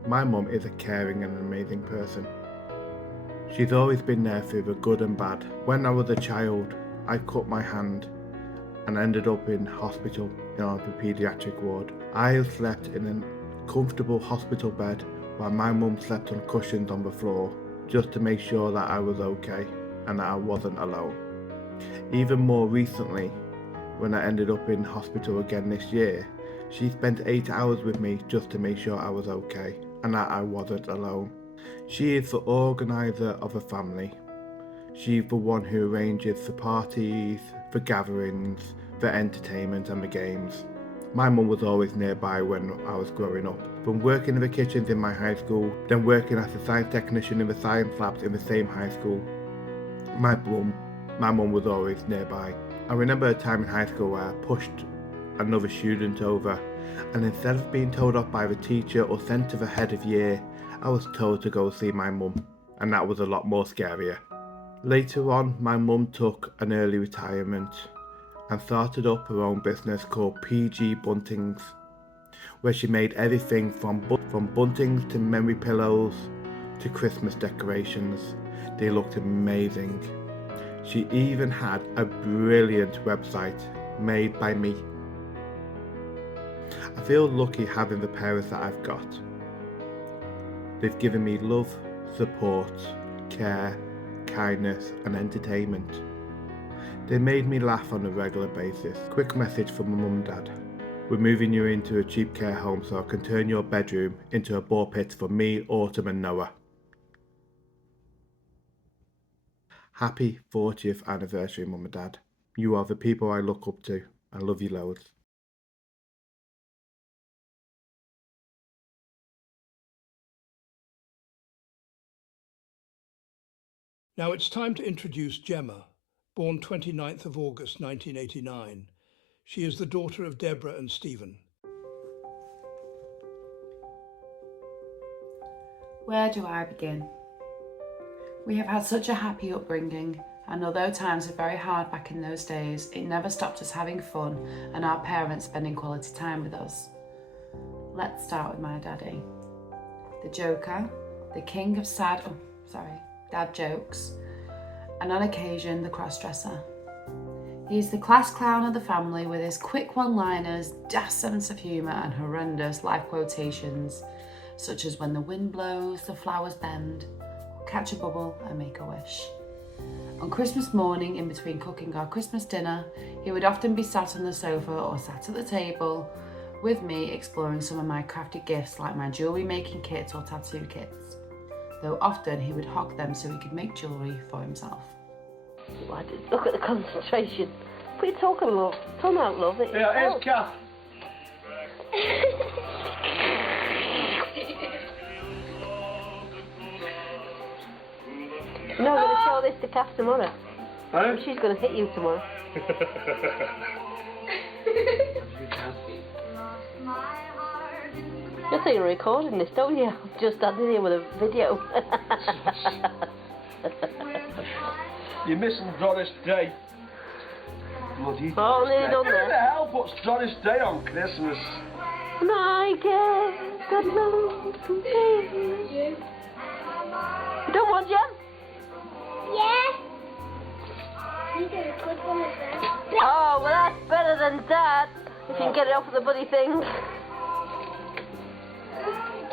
My mum is a caring and amazing person. She's always been there through the good and bad. When I was a child, I cut my hand and ended up in hospital in the paediatric ward. I slept in a comfortable hospital bed while my mum slept on cushions on the floor, just to make sure that I was okay and that I wasn't alone. Even more recently, when I ended up in hospital again this year, she spent 8 hours with me just to make sure I was okay and that I wasn't alone. She is the organiser of a family. She's the one who arranges the parties, the gatherings, the entertainment and the games. My mum was always nearby when I was growing up. From working in the kitchens in my high school, then working as a science technician in the science labs in the same high school, my mum was always nearby. I remember a time in high school where I pushed another student over, and instead of being told off by the teacher or sent to the head of year, I was told to go see my mum, and that was a lot more scarier. Later on, my mum took an early retirement and started up her own business called PG Buntings, where she made everything from buntings to memory pillows to Christmas decorations. They looked amazing. She even had a brilliant website made by me. I feel lucky having the parents that I've got. They've given me love, support, care, kindness and entertainment. They made me laugh on a regular basis. Quick message from my mum and dad. We're moving you into a cheap care home so I can turn your bedroom into a ball pit for me, Autumn and Noah. Happy 40th anniversary, Mum and Dad. You are the people I look up to. I love you loads. Now it's time to introduce Gemma, born 29th of August 1989. She is the daughter of Debra and Stephen. Where do I begin? We have had such a happy upbringing, and although times were very hard back in those days, it never stopped us having fun and our parents spending quality time with us. Let's start with my daddy. The joker, the king of dad jokes, and on occasion the cross-dresser. He's the class clown of the family with his quick one-liners, daft sense of humour and horrendous life quotations, such as when the wind blows, the flowers bend, catch a bubble and make a wish. On Christmas morning, in between cooking our Christmas dinner, he would often be sat on the sofa or sat at the table with me exploring some of my crafted gifts like my jewellery making kits or tattoo kits, though often he would hog them so he could make jewellery for himself. Look at the concentration. Put your tongue out, love. Yeah, here's Kath. No, I'm going to show this to Kath tomorrow. Huh? She's going to hit you tomorrow. You think you're recording this, don't you? I'm just standing here with a video. You're missing Doris Day. Bloody Oh, nearly done Who there. the hell puts Doris Day on Christmas? My God, God knows some things. You don't want jam? Yeah. You did a good one as well. Oh, well that's better than that. If you can get it off with the bloody thing.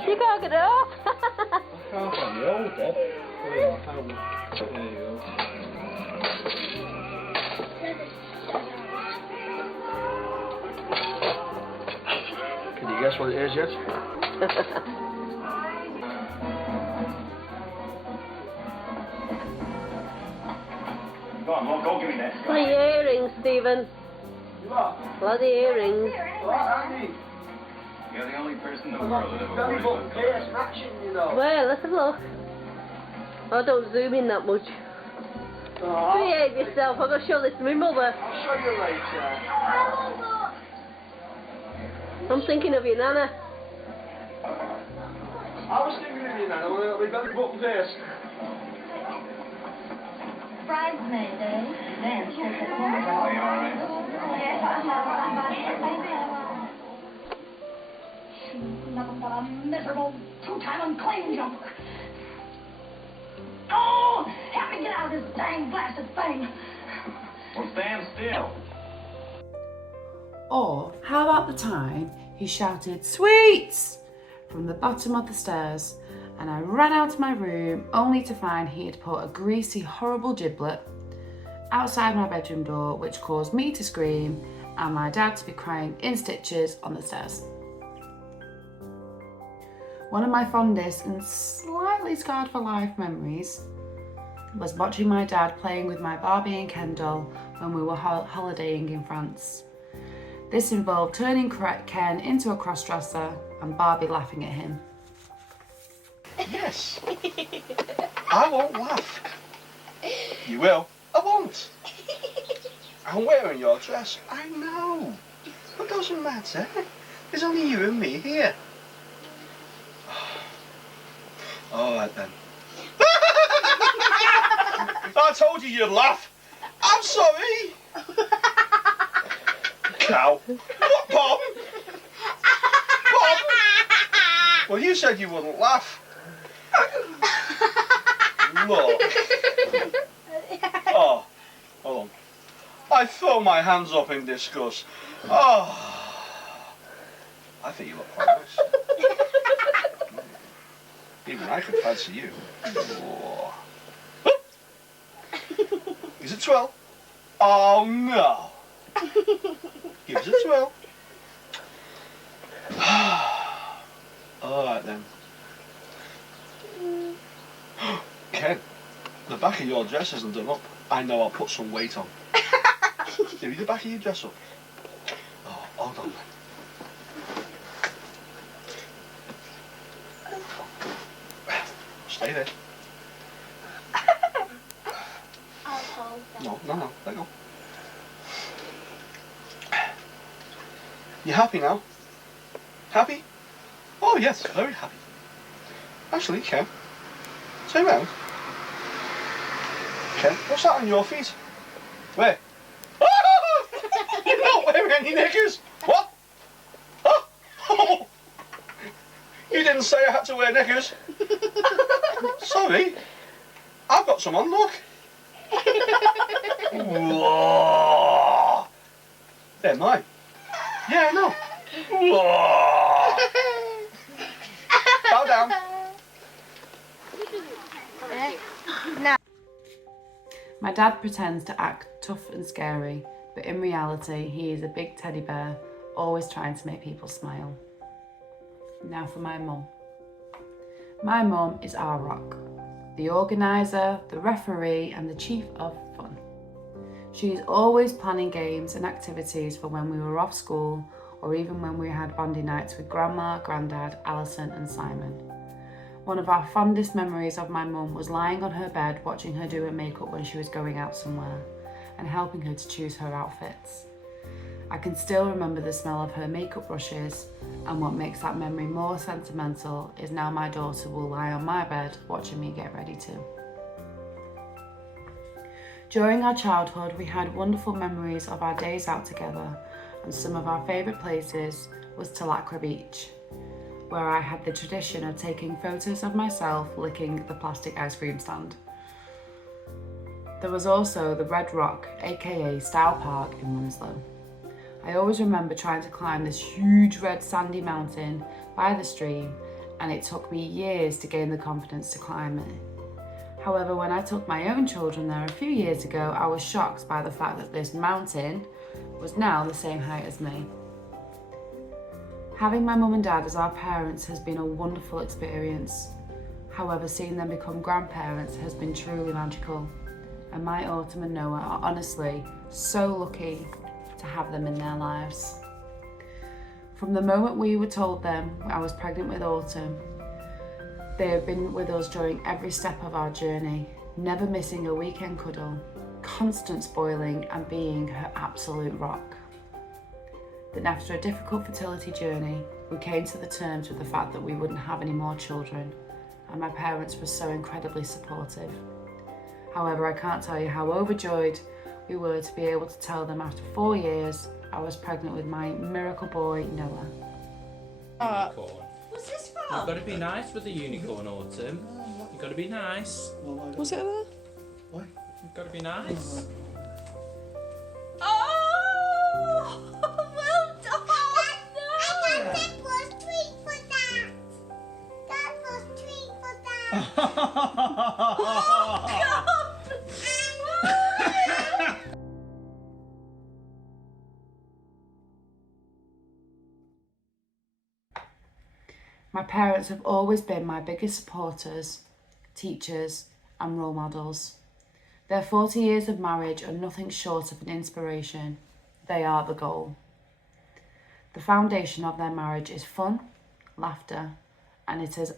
You can't get it off. I can't find the old Deb. Oh yeah, I found it. There you go. Can you guess what it is yet? Go on, Mum, go give me that. My earrings, Stephen. Bloody earrings. You're the only person in the world that ever worries about Pierce matching, you know. Well, let's have a look. I don't zoom in that much. Behave yourself. I'm going to show this to my mother. I'll show you later. I'm thinking of your nana. I was thinking of you, Nana. We better go up first. bridesmaid, eh? Then she said, oh, you alright? Yes, she's nothing but a miserable two-time unclean jumper. Oh, help me get out of this dang blasted thing. Well, stand still. Or how about the time he shouted, "Sweets!" from the bottom of the stairs, and I ran out of my room only to find he had put a greasy, horrible giblet outside my bedroom door, which caused me to scream and my dad to be crying in stitches on the stairs. One of my fondest and slightly scarred for life memories was watching my dad playing with my Barbie and Ken doll when we were holidaying in France. This involved turning Ken into a cross-dresser and Barbie laughing at him. Yes. I won't laugh. You will. I won't. I'm wearing your dress. I know. It doesn't matter. There's only you and me here. All right then. I told you you'd laugh. I'm sorry. Cow. What, Bob? Bob? Well, you said you wouldn't laugh. Look. Oh, hold on. I throw my hands up in disgust. Oh, I think you look quite nice. Even I could fancy you. Oh. Is it 12? Oh no. Give us a 12. All right then. Ken, the back of your dress isn't done up. I know I'll put some weight on. Give me the back of your dress up. Oh, hold on then. Stay there. I'll hold that. No, let go. You happy now? Happy? Oh yes, very happy. Actually, Ken, turn around. Ken, what's that on your feet? Where? You're not wearing any knickers. What? Oh. You didn't say I had to wear knickers. Sorry. I've got some on, look. Whoa. They're mine. Yeah, I know. Whoa. Bow down. My dad pretends to act tough and scary, but in reality, he is a big teddy bear, always trying to make people smile. Now for my mum. My mum is our rock, the organiser, the referee, and the chief of fun. She is always planning games and activities for when we were off school, or even when we had bandy nights with Grandma, Grandad, Alison, and Simon. One of our fondest memories of my mum was lying on her bed watching her do her makeup when she was going out somewhere, and helping her to choose her outfits. I can still remember the smell of her makeup brushes, and what makes that memory more sentimental is now my daughter will lie on my bed watching me get ready too. During our childhood, we had wonderful memories of our days out together, and some of our favourite places was Talacra Beach, where I had the tradition of taking photos of myself licking the plastic ice cream stand. There was also the Red Rock, aka Stow Park in Winslow. I always remember trying to climb this huge red sandy mountain by the stream, and it took me years to gain the confidence to climb it. However, when I took my own children there a few years ago, I was shocked by the fact that this mountain was now the same height as me. Having my mum and dad as our parents has been a wonderful experience. However, seeing them become grandparents has been truly magical, and my Autumn and Noah are honestly so lucky to have them in their lives. From the moment we were told them I was pregnant with Autumn, they have been with us during every step of our journey, never missing a weekend cuddle, constant spoiling and being her absolute rock. Then after a difficult fertility journey, we came to the terms with the fact that we wouldn't have any more children, and my parents were so incredibly supportive. However, I can't tell you how overjoyed we were to be able to tell them after 4 years I was pregnant with my miracle boy, Noah. Unicorn. What's this You've from? got to be nice with the unicorn, Autumn. You've got to be nice. Was it there? What? You've got to be nice. Oh! Well done! I got that was treat for that. That was treat for that. Oh, God! My parents have always been my biggest supporters, teachers and role models. Their 40 years of marriage are nothing short of an inspiration. They are the goal. The foundation of their marriage is fun, laughter, and it has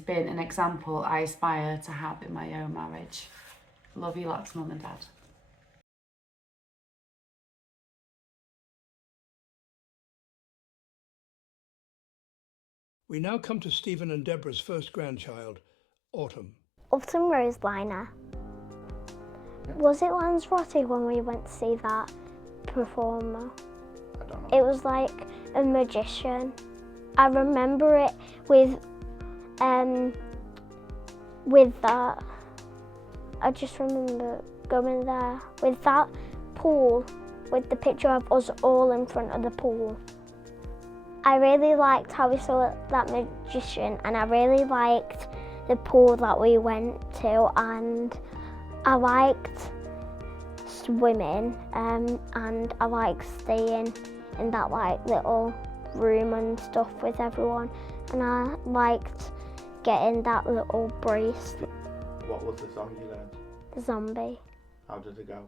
been an example I aspire to have in my own marriage. Love you lots, Mum and Dad. We now come to Stephen and Debra's first grandchild, Autumn. Autumn Roseliner. Was it Lanzarote when we went to see that performer? I don't know. It was like a magician. I remember it with that. I just remember going there with that pool, with the picture of us all in front of the pool. I really liked how we saw that magician, and I really liked the pool that we went to, and I liked swimming, and I liked staying in that like little room and stuff with everyone, and I liked getting that little bracelet. What was the song you learned? The zombie. How did it go?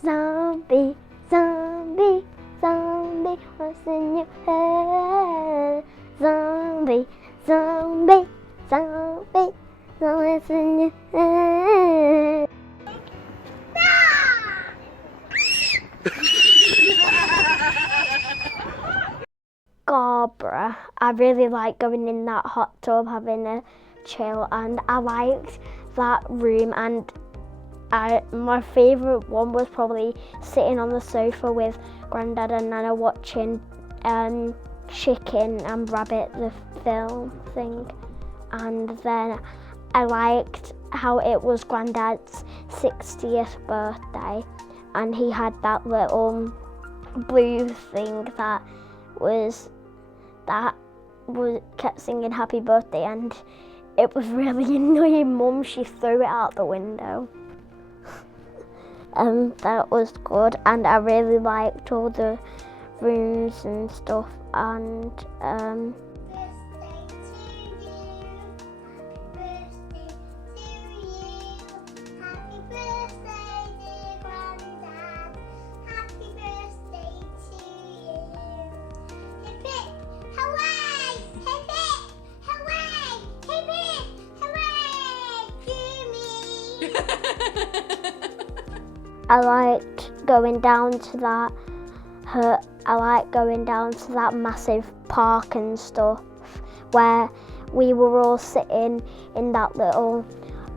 Zombie, zombie, zombie, what's in your head? Zombie, zombie, zombie, what's in your head? Scarborough. I really like going in that hot tub, having a chill, and I liked that room, and my favourite one was probably sitting on the sofa with Grandad and Nana watching Chicken and Rabbit, the film thing. And then I liked how it was Grandad's 60th birthday, and he had that little blue thing that kept singing happy birthday, and it was really annoying Mum. She threw it out the window. That was good, and I really liked all the rooms and stuff, and I liked going down to that massive park and stuff, where we were all sitting in that little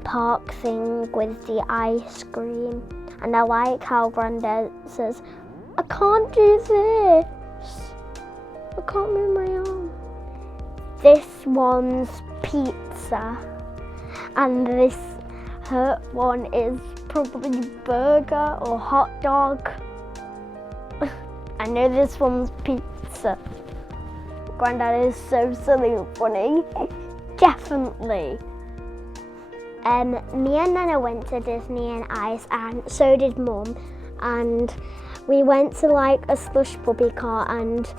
park thing with the ice cream. And I like how Grandad says, I can't do this. I can't move my arm. This one's pizza, and this one is probably burger or hot dog. I know this one's pizza. Grandad is so silly and funny. Definitely. Me and Nana went to Disney and Ice, and so did Mum. And we went to like a slush puppy car, and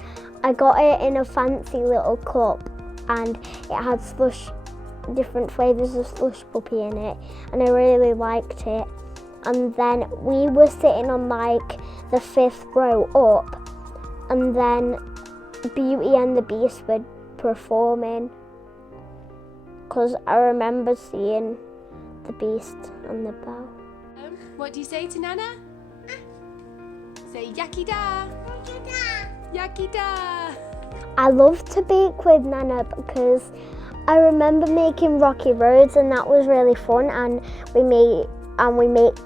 I got it in a fancy little cup, and it had different flavours of slush puppy in it, and I really liked it. And then we were sitting on like the 5th row up, and then Beauty and the Beast were performing, because I remember seeing the Beast and the Belle. What do you say to Nana? Say yucky da. Yucky da. I love to bake with Nana because I remember making rocky roads, and that was really fun. And we make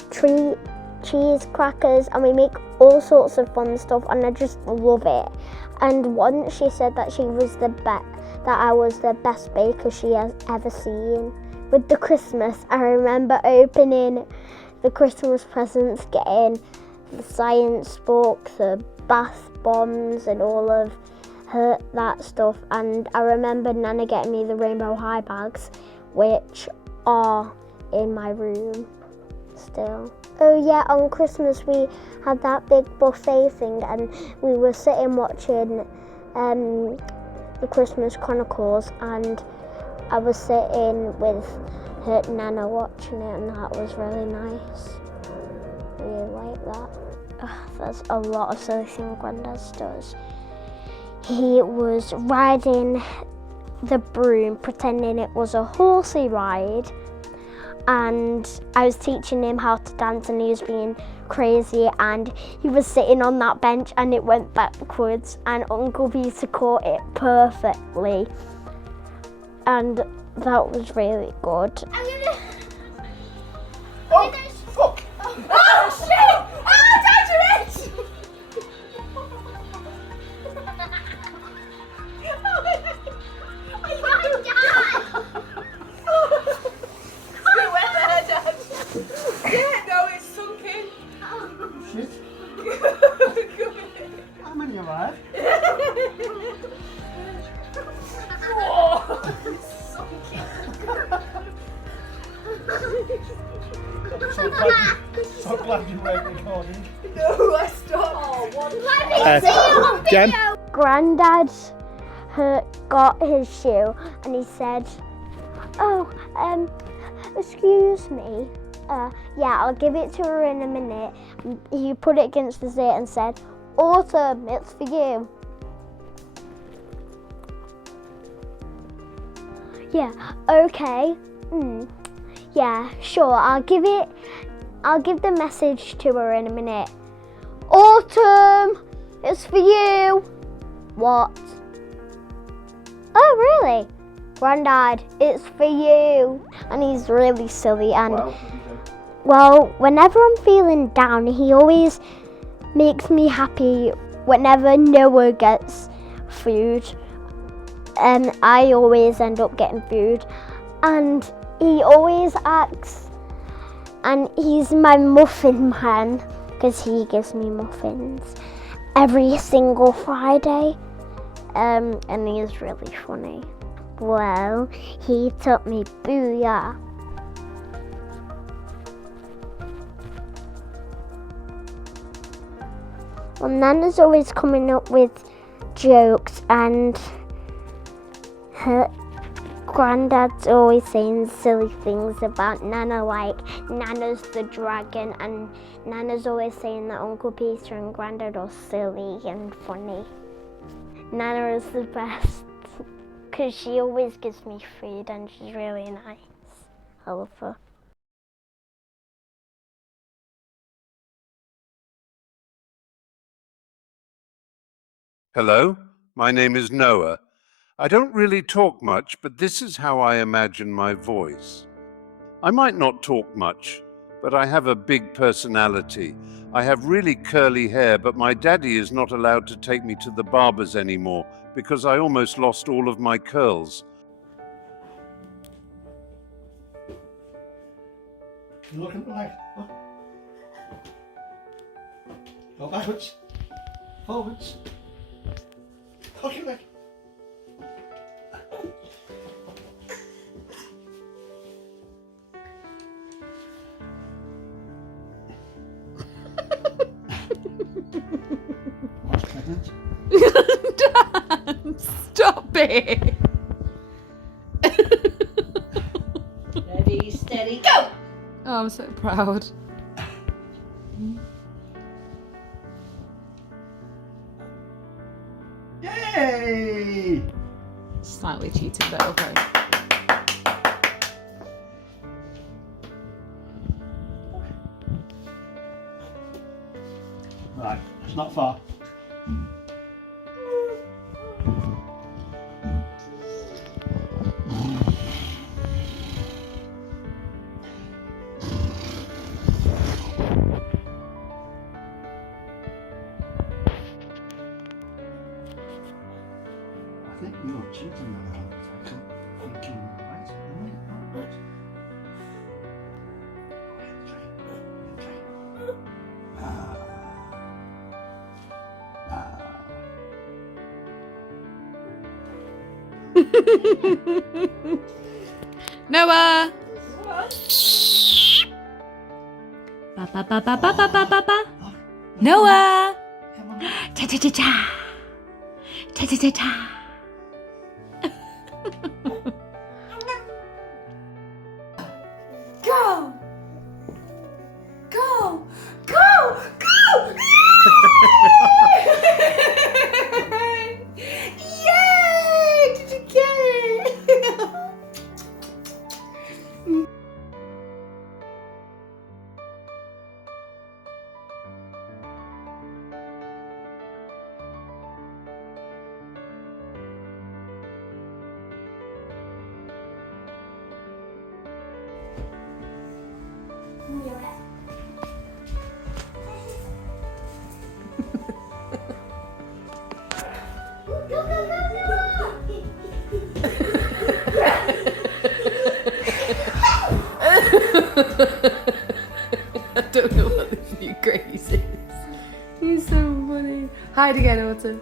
cheese crackers, and we make all sorts of fun stuff, and I just love it. And once she said that I was the best baker she has ever seen. With the Christmas, I remember opening the Christmas presents, getting the science book, the bath bombs, and all of that stuff. And I remember Nana getting me the Rainbow High bags, which are in my room still. Oh yeah, on Christmas we had that big buffet thing, and we were sitting watching the Christmas Chronicles, and I was sitting with her Nana watching it, and that was really nice. I really like that. There's a lot of silly things Grandad does. He was riding the broom, pretending it was a horsey ride, and I was teaching him how to dance, and he was being crazy, and he was sitting on that bench and it went backwards, and Uncle Peter caught it perfectly, and that was really good. Oh, fuck! Oh shit! Oh, don't do it! Yeah, no, it's sunk in. Shit. How many have I had? Whoa, it's sunk So glad you weren't recording. No, I stopped. Let me see it on Jen? video. Grandad got his shoe, and he said, "Oh, excuse me. Yeah, I'll give it to her in a minute." He put it against the seat and said, "Autumn, it's for you." Yeah, okay. Yeah, sure, I'll give the message to her in a minute. "Autumn, it's for you." "What?" "Oh, really? Grandad, it's for you." And he's really silly, and well, whenever I'm feeling down, he always makes me happy whenever Noah gets food. And I always end up getting food. And he always acts, and he's my muffin man, because he gives me muffins every single Friday. And he is really funny. Well, he taught me booyah. Well, Nana's always coming up with jokes, and her Grandad's always saying silly things about Nana, like Nana's the dragon, and Nana's always saying that Uncle Peter and Grandad are silly and funny. Nana is the best, because she always gives me food, and she's really nice. I love her. Hello, my name is Noah. I don't really talk much, but this is how I imagine my voice. I might not talk much, but I have a big personality. I have really curly hair, but my daddy is not allowed to take me to the barbers anymore because I almost lost all of my curls. You looking like, huh? Go backwards, forwards. Looking like. Dad, stop it. Ready, steady, go! Oh, I'm so proud. Yay! Slightly cheating, but okay. Right, it's not far. think you're cheating on that. Thinking, right? Right. Noah! Ba ba ba ba ba ba ba ba ba. Noah! Cha cha cha cha. Cha cha cha cha. Go! Go! Go! Go! Yay! Did you get it? I don't know what this new craze is. You're so funny. Hide again, Autumn.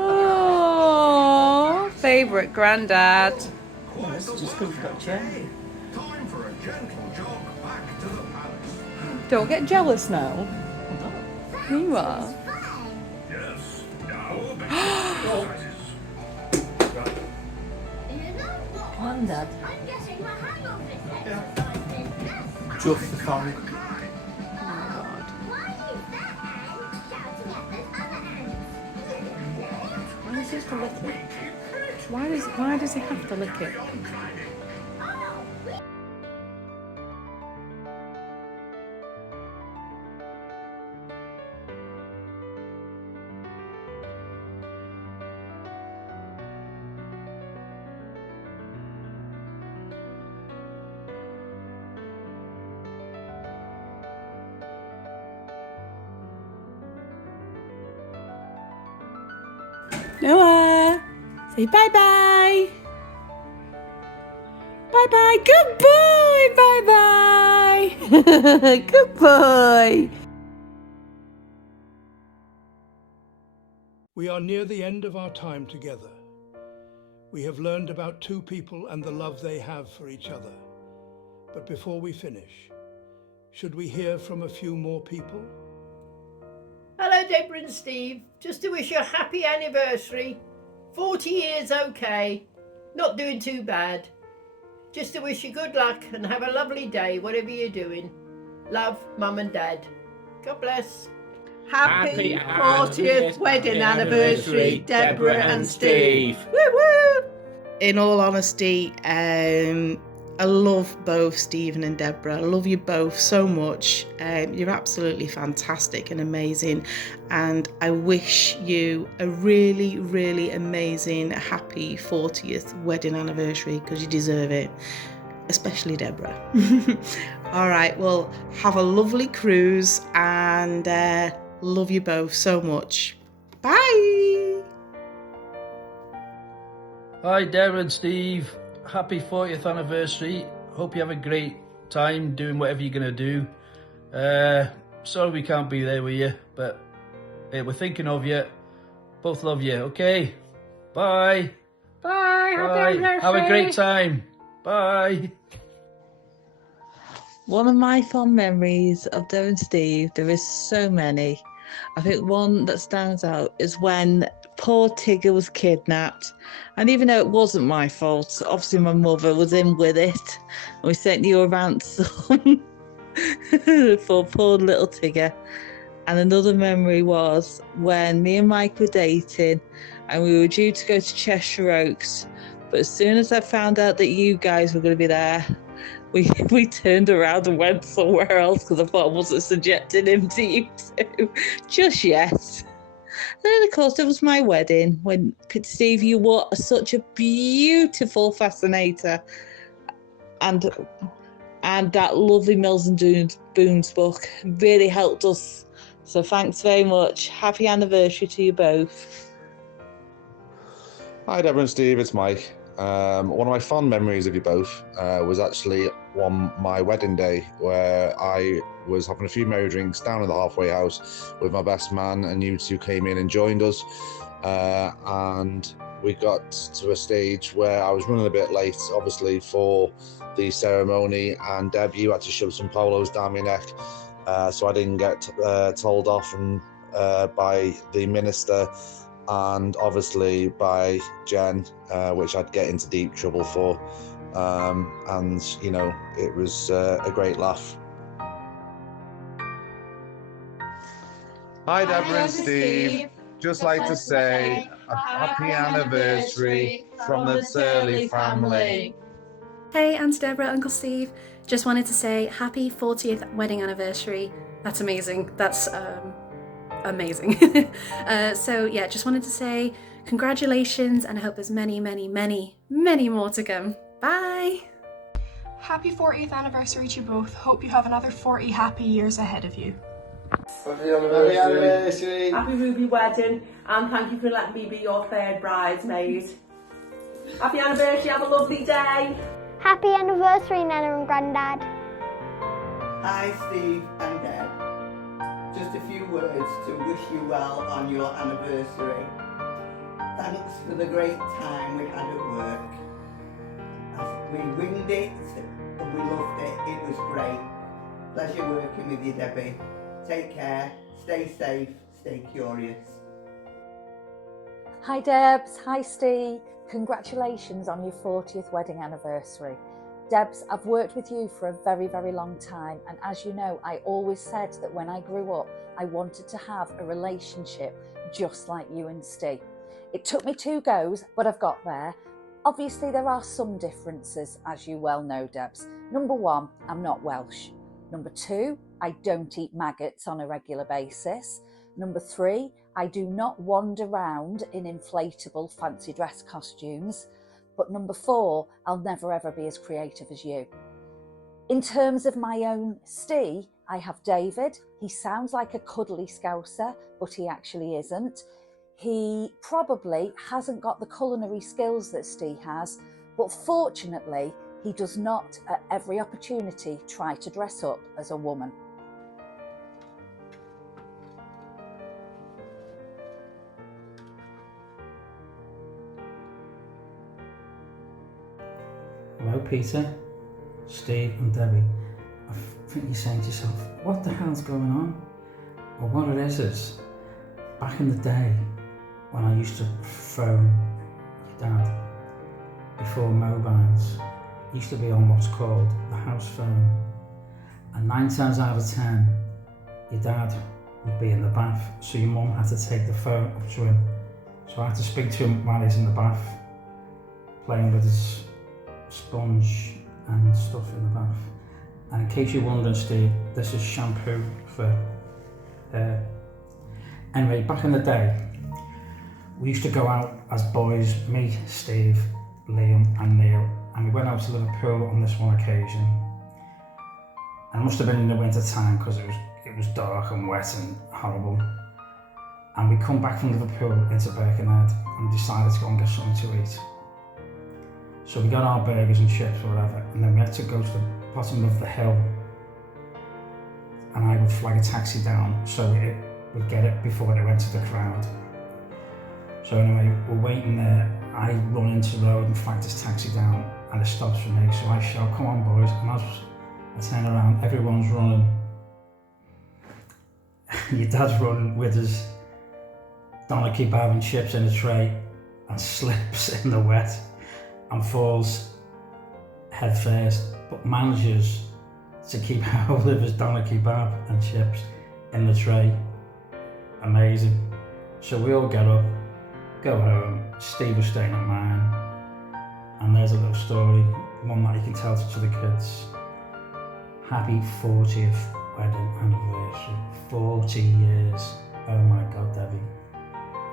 Oh, favourite granddad. Oh, that's just because you've got a chair. Don't get jealous now. You are. Granddad. Just the song. Why does he have to lick it? Why does he have to lick it? Noah, say bye-bye. Bye-bye. Good boy. Bye-bye. Good boy. We are near the end of our time together. We have learned about two people and the love they have for each other. But before we finish, should we hear from a few more people? Hello, Debra and Steve. Just to wish you a happy anniversary. 40 years okay. Not doing too bad. Just to wish you good luck and have a lovely day, whatever you're doing. Love, Mum and Dad. God bless. Happy 40th wedding anniversary, Debra and Steve. Woo woo! In all honesty, I love both Stephen and Debra. I love you both so much. You're absolutely fantastic and amazing. And I wish you a really, really amazing, happy 40th wedding anniversary because you deserve it. Especially Debra. All right, well, have a lovely cruise and love you both so much. Bye. Hi, Debra and Steve. Happy 40th anniversary. Hope you have a great time doing whatever you're going to do. Sorry we can't be there with you, but we're thinking of you. Both love you, okay? Bye. Bye. Bye. Have a great time. Bye. One of my fond memories of Debra and Steve, there is so many. I think one that stands out is when poor Tigger was kidnapped. And even though it wasn't my fault, obviously my mother was in with it. And we sent you a ransom for poor little Tigger. And another memory was when me and Mike were dating and we were due to go to Cheshire Oaks. But as soon as I found out that you guys were going to be there, we turned around and went somewhere else because I thought I wasn't subjecting him to you two just yet. And then, of course, it was my wedding when Steve, you were such a beautiful fascinator, and that lovely Mills and Boons book really helped us. So thanks very much. Happy anniversary to you both. Hi Debra and Steve, it's Mike. One of my fond memories of you both was actually on my wedding day, where I was having a few merry drinks down at the halfway house with my best man, and you two came in and joined us, and we got to a stage where I was running a bit late, obviously, for the ceremony, and Deb, you had to shove some polos down my neck, so I didn't get told off by the minister, and obviously by Jen, which I'd get into deep trouble for. And, you know, it was a great laugh. Hi, Debra and Steve. Just like to say a happy anniversary from the Turley family. Hey, Auntie Debra, Uncle Steve. Just wanted to say happy 40th wedding anniversary. That's amazing. That's amazing. So yeah, just wanted to say congratulations, and I hope there's many, many, many, many more to come. Bye! Happy 40th anniversary to you both. Hope you have another 40 happy years ahead of you. Happy anniversary. Happy Ruby wedding, and thank you for letting me be your third bridesmaid. Happy anniversary, have a lovely day. Happy anniversary, Nana and Grandad. Hi, Steve and Deb. Just a few words to wish you well on your anniversary. Thanks for the great time we had at work. We winged it and we loved it. It was great. Pleasure working with you, Debbie. Take care, stay safe, stay curious. Hi Debs, hi Steve. Congratulations on your 40th wedding anniversary. Debs, I've worked with you for a very, very long time, and as you know, I always said that when I grew up, I wanted to have a relationship just like you and Steve. It took me 2 goes, but I've got there. Obviously, there are some differences, as you well know, Debs. Number 1, I'm not Welsh. Number 2, I don't eat maggots on a regular basis. Number 3, I do not wander around in inflatable fancy dress costumes. But number 4, I'll never ever be as creative as you. In terms of my own Steve, I have David. He sounds like a cuddly Scouser, but he actually isn't. He probably hasn't got the culinary skills that Steve has, but fortunately, he does not at every opportunity try to dress up as a woman. Hello Peter, Steve and Debbie. I think you're saying to yourself, what the hell's going on? Well, what it is back in the day when I used to phone Dad before mobiles, used to be on what's called the house phone, and 9 times out of 10 your dad would be in the bath, so your mum had to take the phone up to him. So I had to speak to him while he's in the bath, playing with his sponge and stuff in the bath. And in case you're wondering, Steve, this is shampoo for hair. Anyway, back in the day, we used to go out as boys, me, Steve, Liam and Neil, and we went out to Liverpool on this one occasion. And it must have been in the winter time because it was dark and wet and horrible. And we come back from Liverpool into Birkenhead and decided to go and get something to eat. So we got our burgers and chips or whatever, and then we had to go to the bottom of the hill, and I would flag a taxi down so it would get it before it went to the crowd. So anyway, we're waiting there. I run into the road and flag this taxi down, and it stops for me. So I shout, "Come on, boys!" And as I turn around, everyone's running. Your dad's running with his doner kebab and chips in a tray, and slips in the wet and falls head first, but manages to keep hold of his doner kebab and chips in the tray. Amazing. So we all get up, go home. Steve was staying at mine, and there's a little story, one that you can tell to the kids. Happy 40th wedding anniversary. 40 years. Oh my God, Debbie.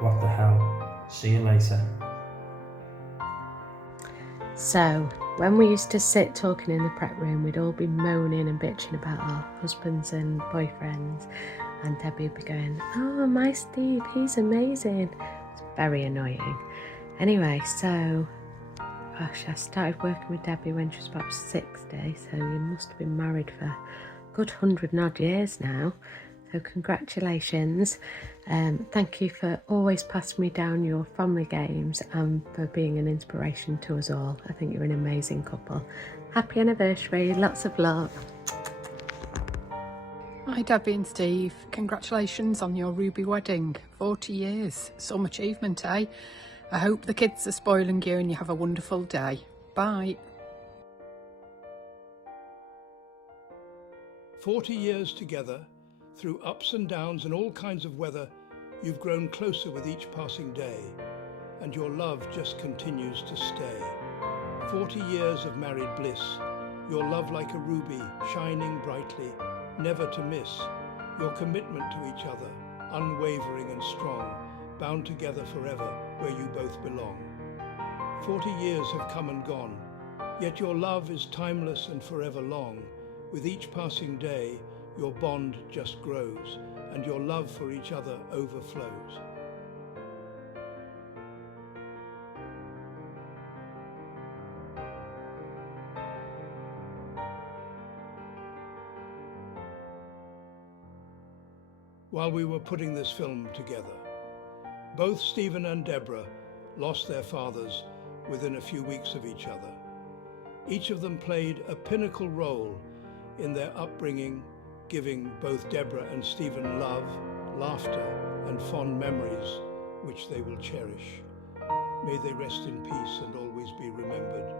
What the hell? See you later. So, when we used to sit talking in the prep room, we'd all be moaning and bitching about our husbands and boyfriends, and Debbie would be going, "Oh, my Steve, he's amazing." It's very annoying. Anyway, so, gosh, I started working with Debbie when she was about 60, so you must have been married for a good 100 and odd years now. So congratulations. Thank you for always passing me down your family games and for being an inspiration to us all. I think you're an amazing couple. Happy anniversary, lots of love. Hi Debbie and Steve, congratulations on your ruby wedding. 40 years, some achievement, eh? I hope the kids are spoiling you and you have a wonderful day. Bye. 40 years together, through ups and downs and all kinds of weather, you've grown closer with each passing day, and your love just continues to stay. 40 years of married bliss, your love like a ruby, shining brightly, never to miss. Your commitment to each other, unwavering and strong, bound together forever where you both belong. 40 years have come and gone, yet your love is timeless and forever long. With each passing day, your bond just grows, and your love for each other overflows. While we were putting this film together, both Stephen and Debra lost their fathers within a few weeks of each other. Each of them played a pinnacle role in their upbringing, giving both Debra and Stephen love, laughter, and fond memories which they will cherish. May they rest in peace and always be remembered.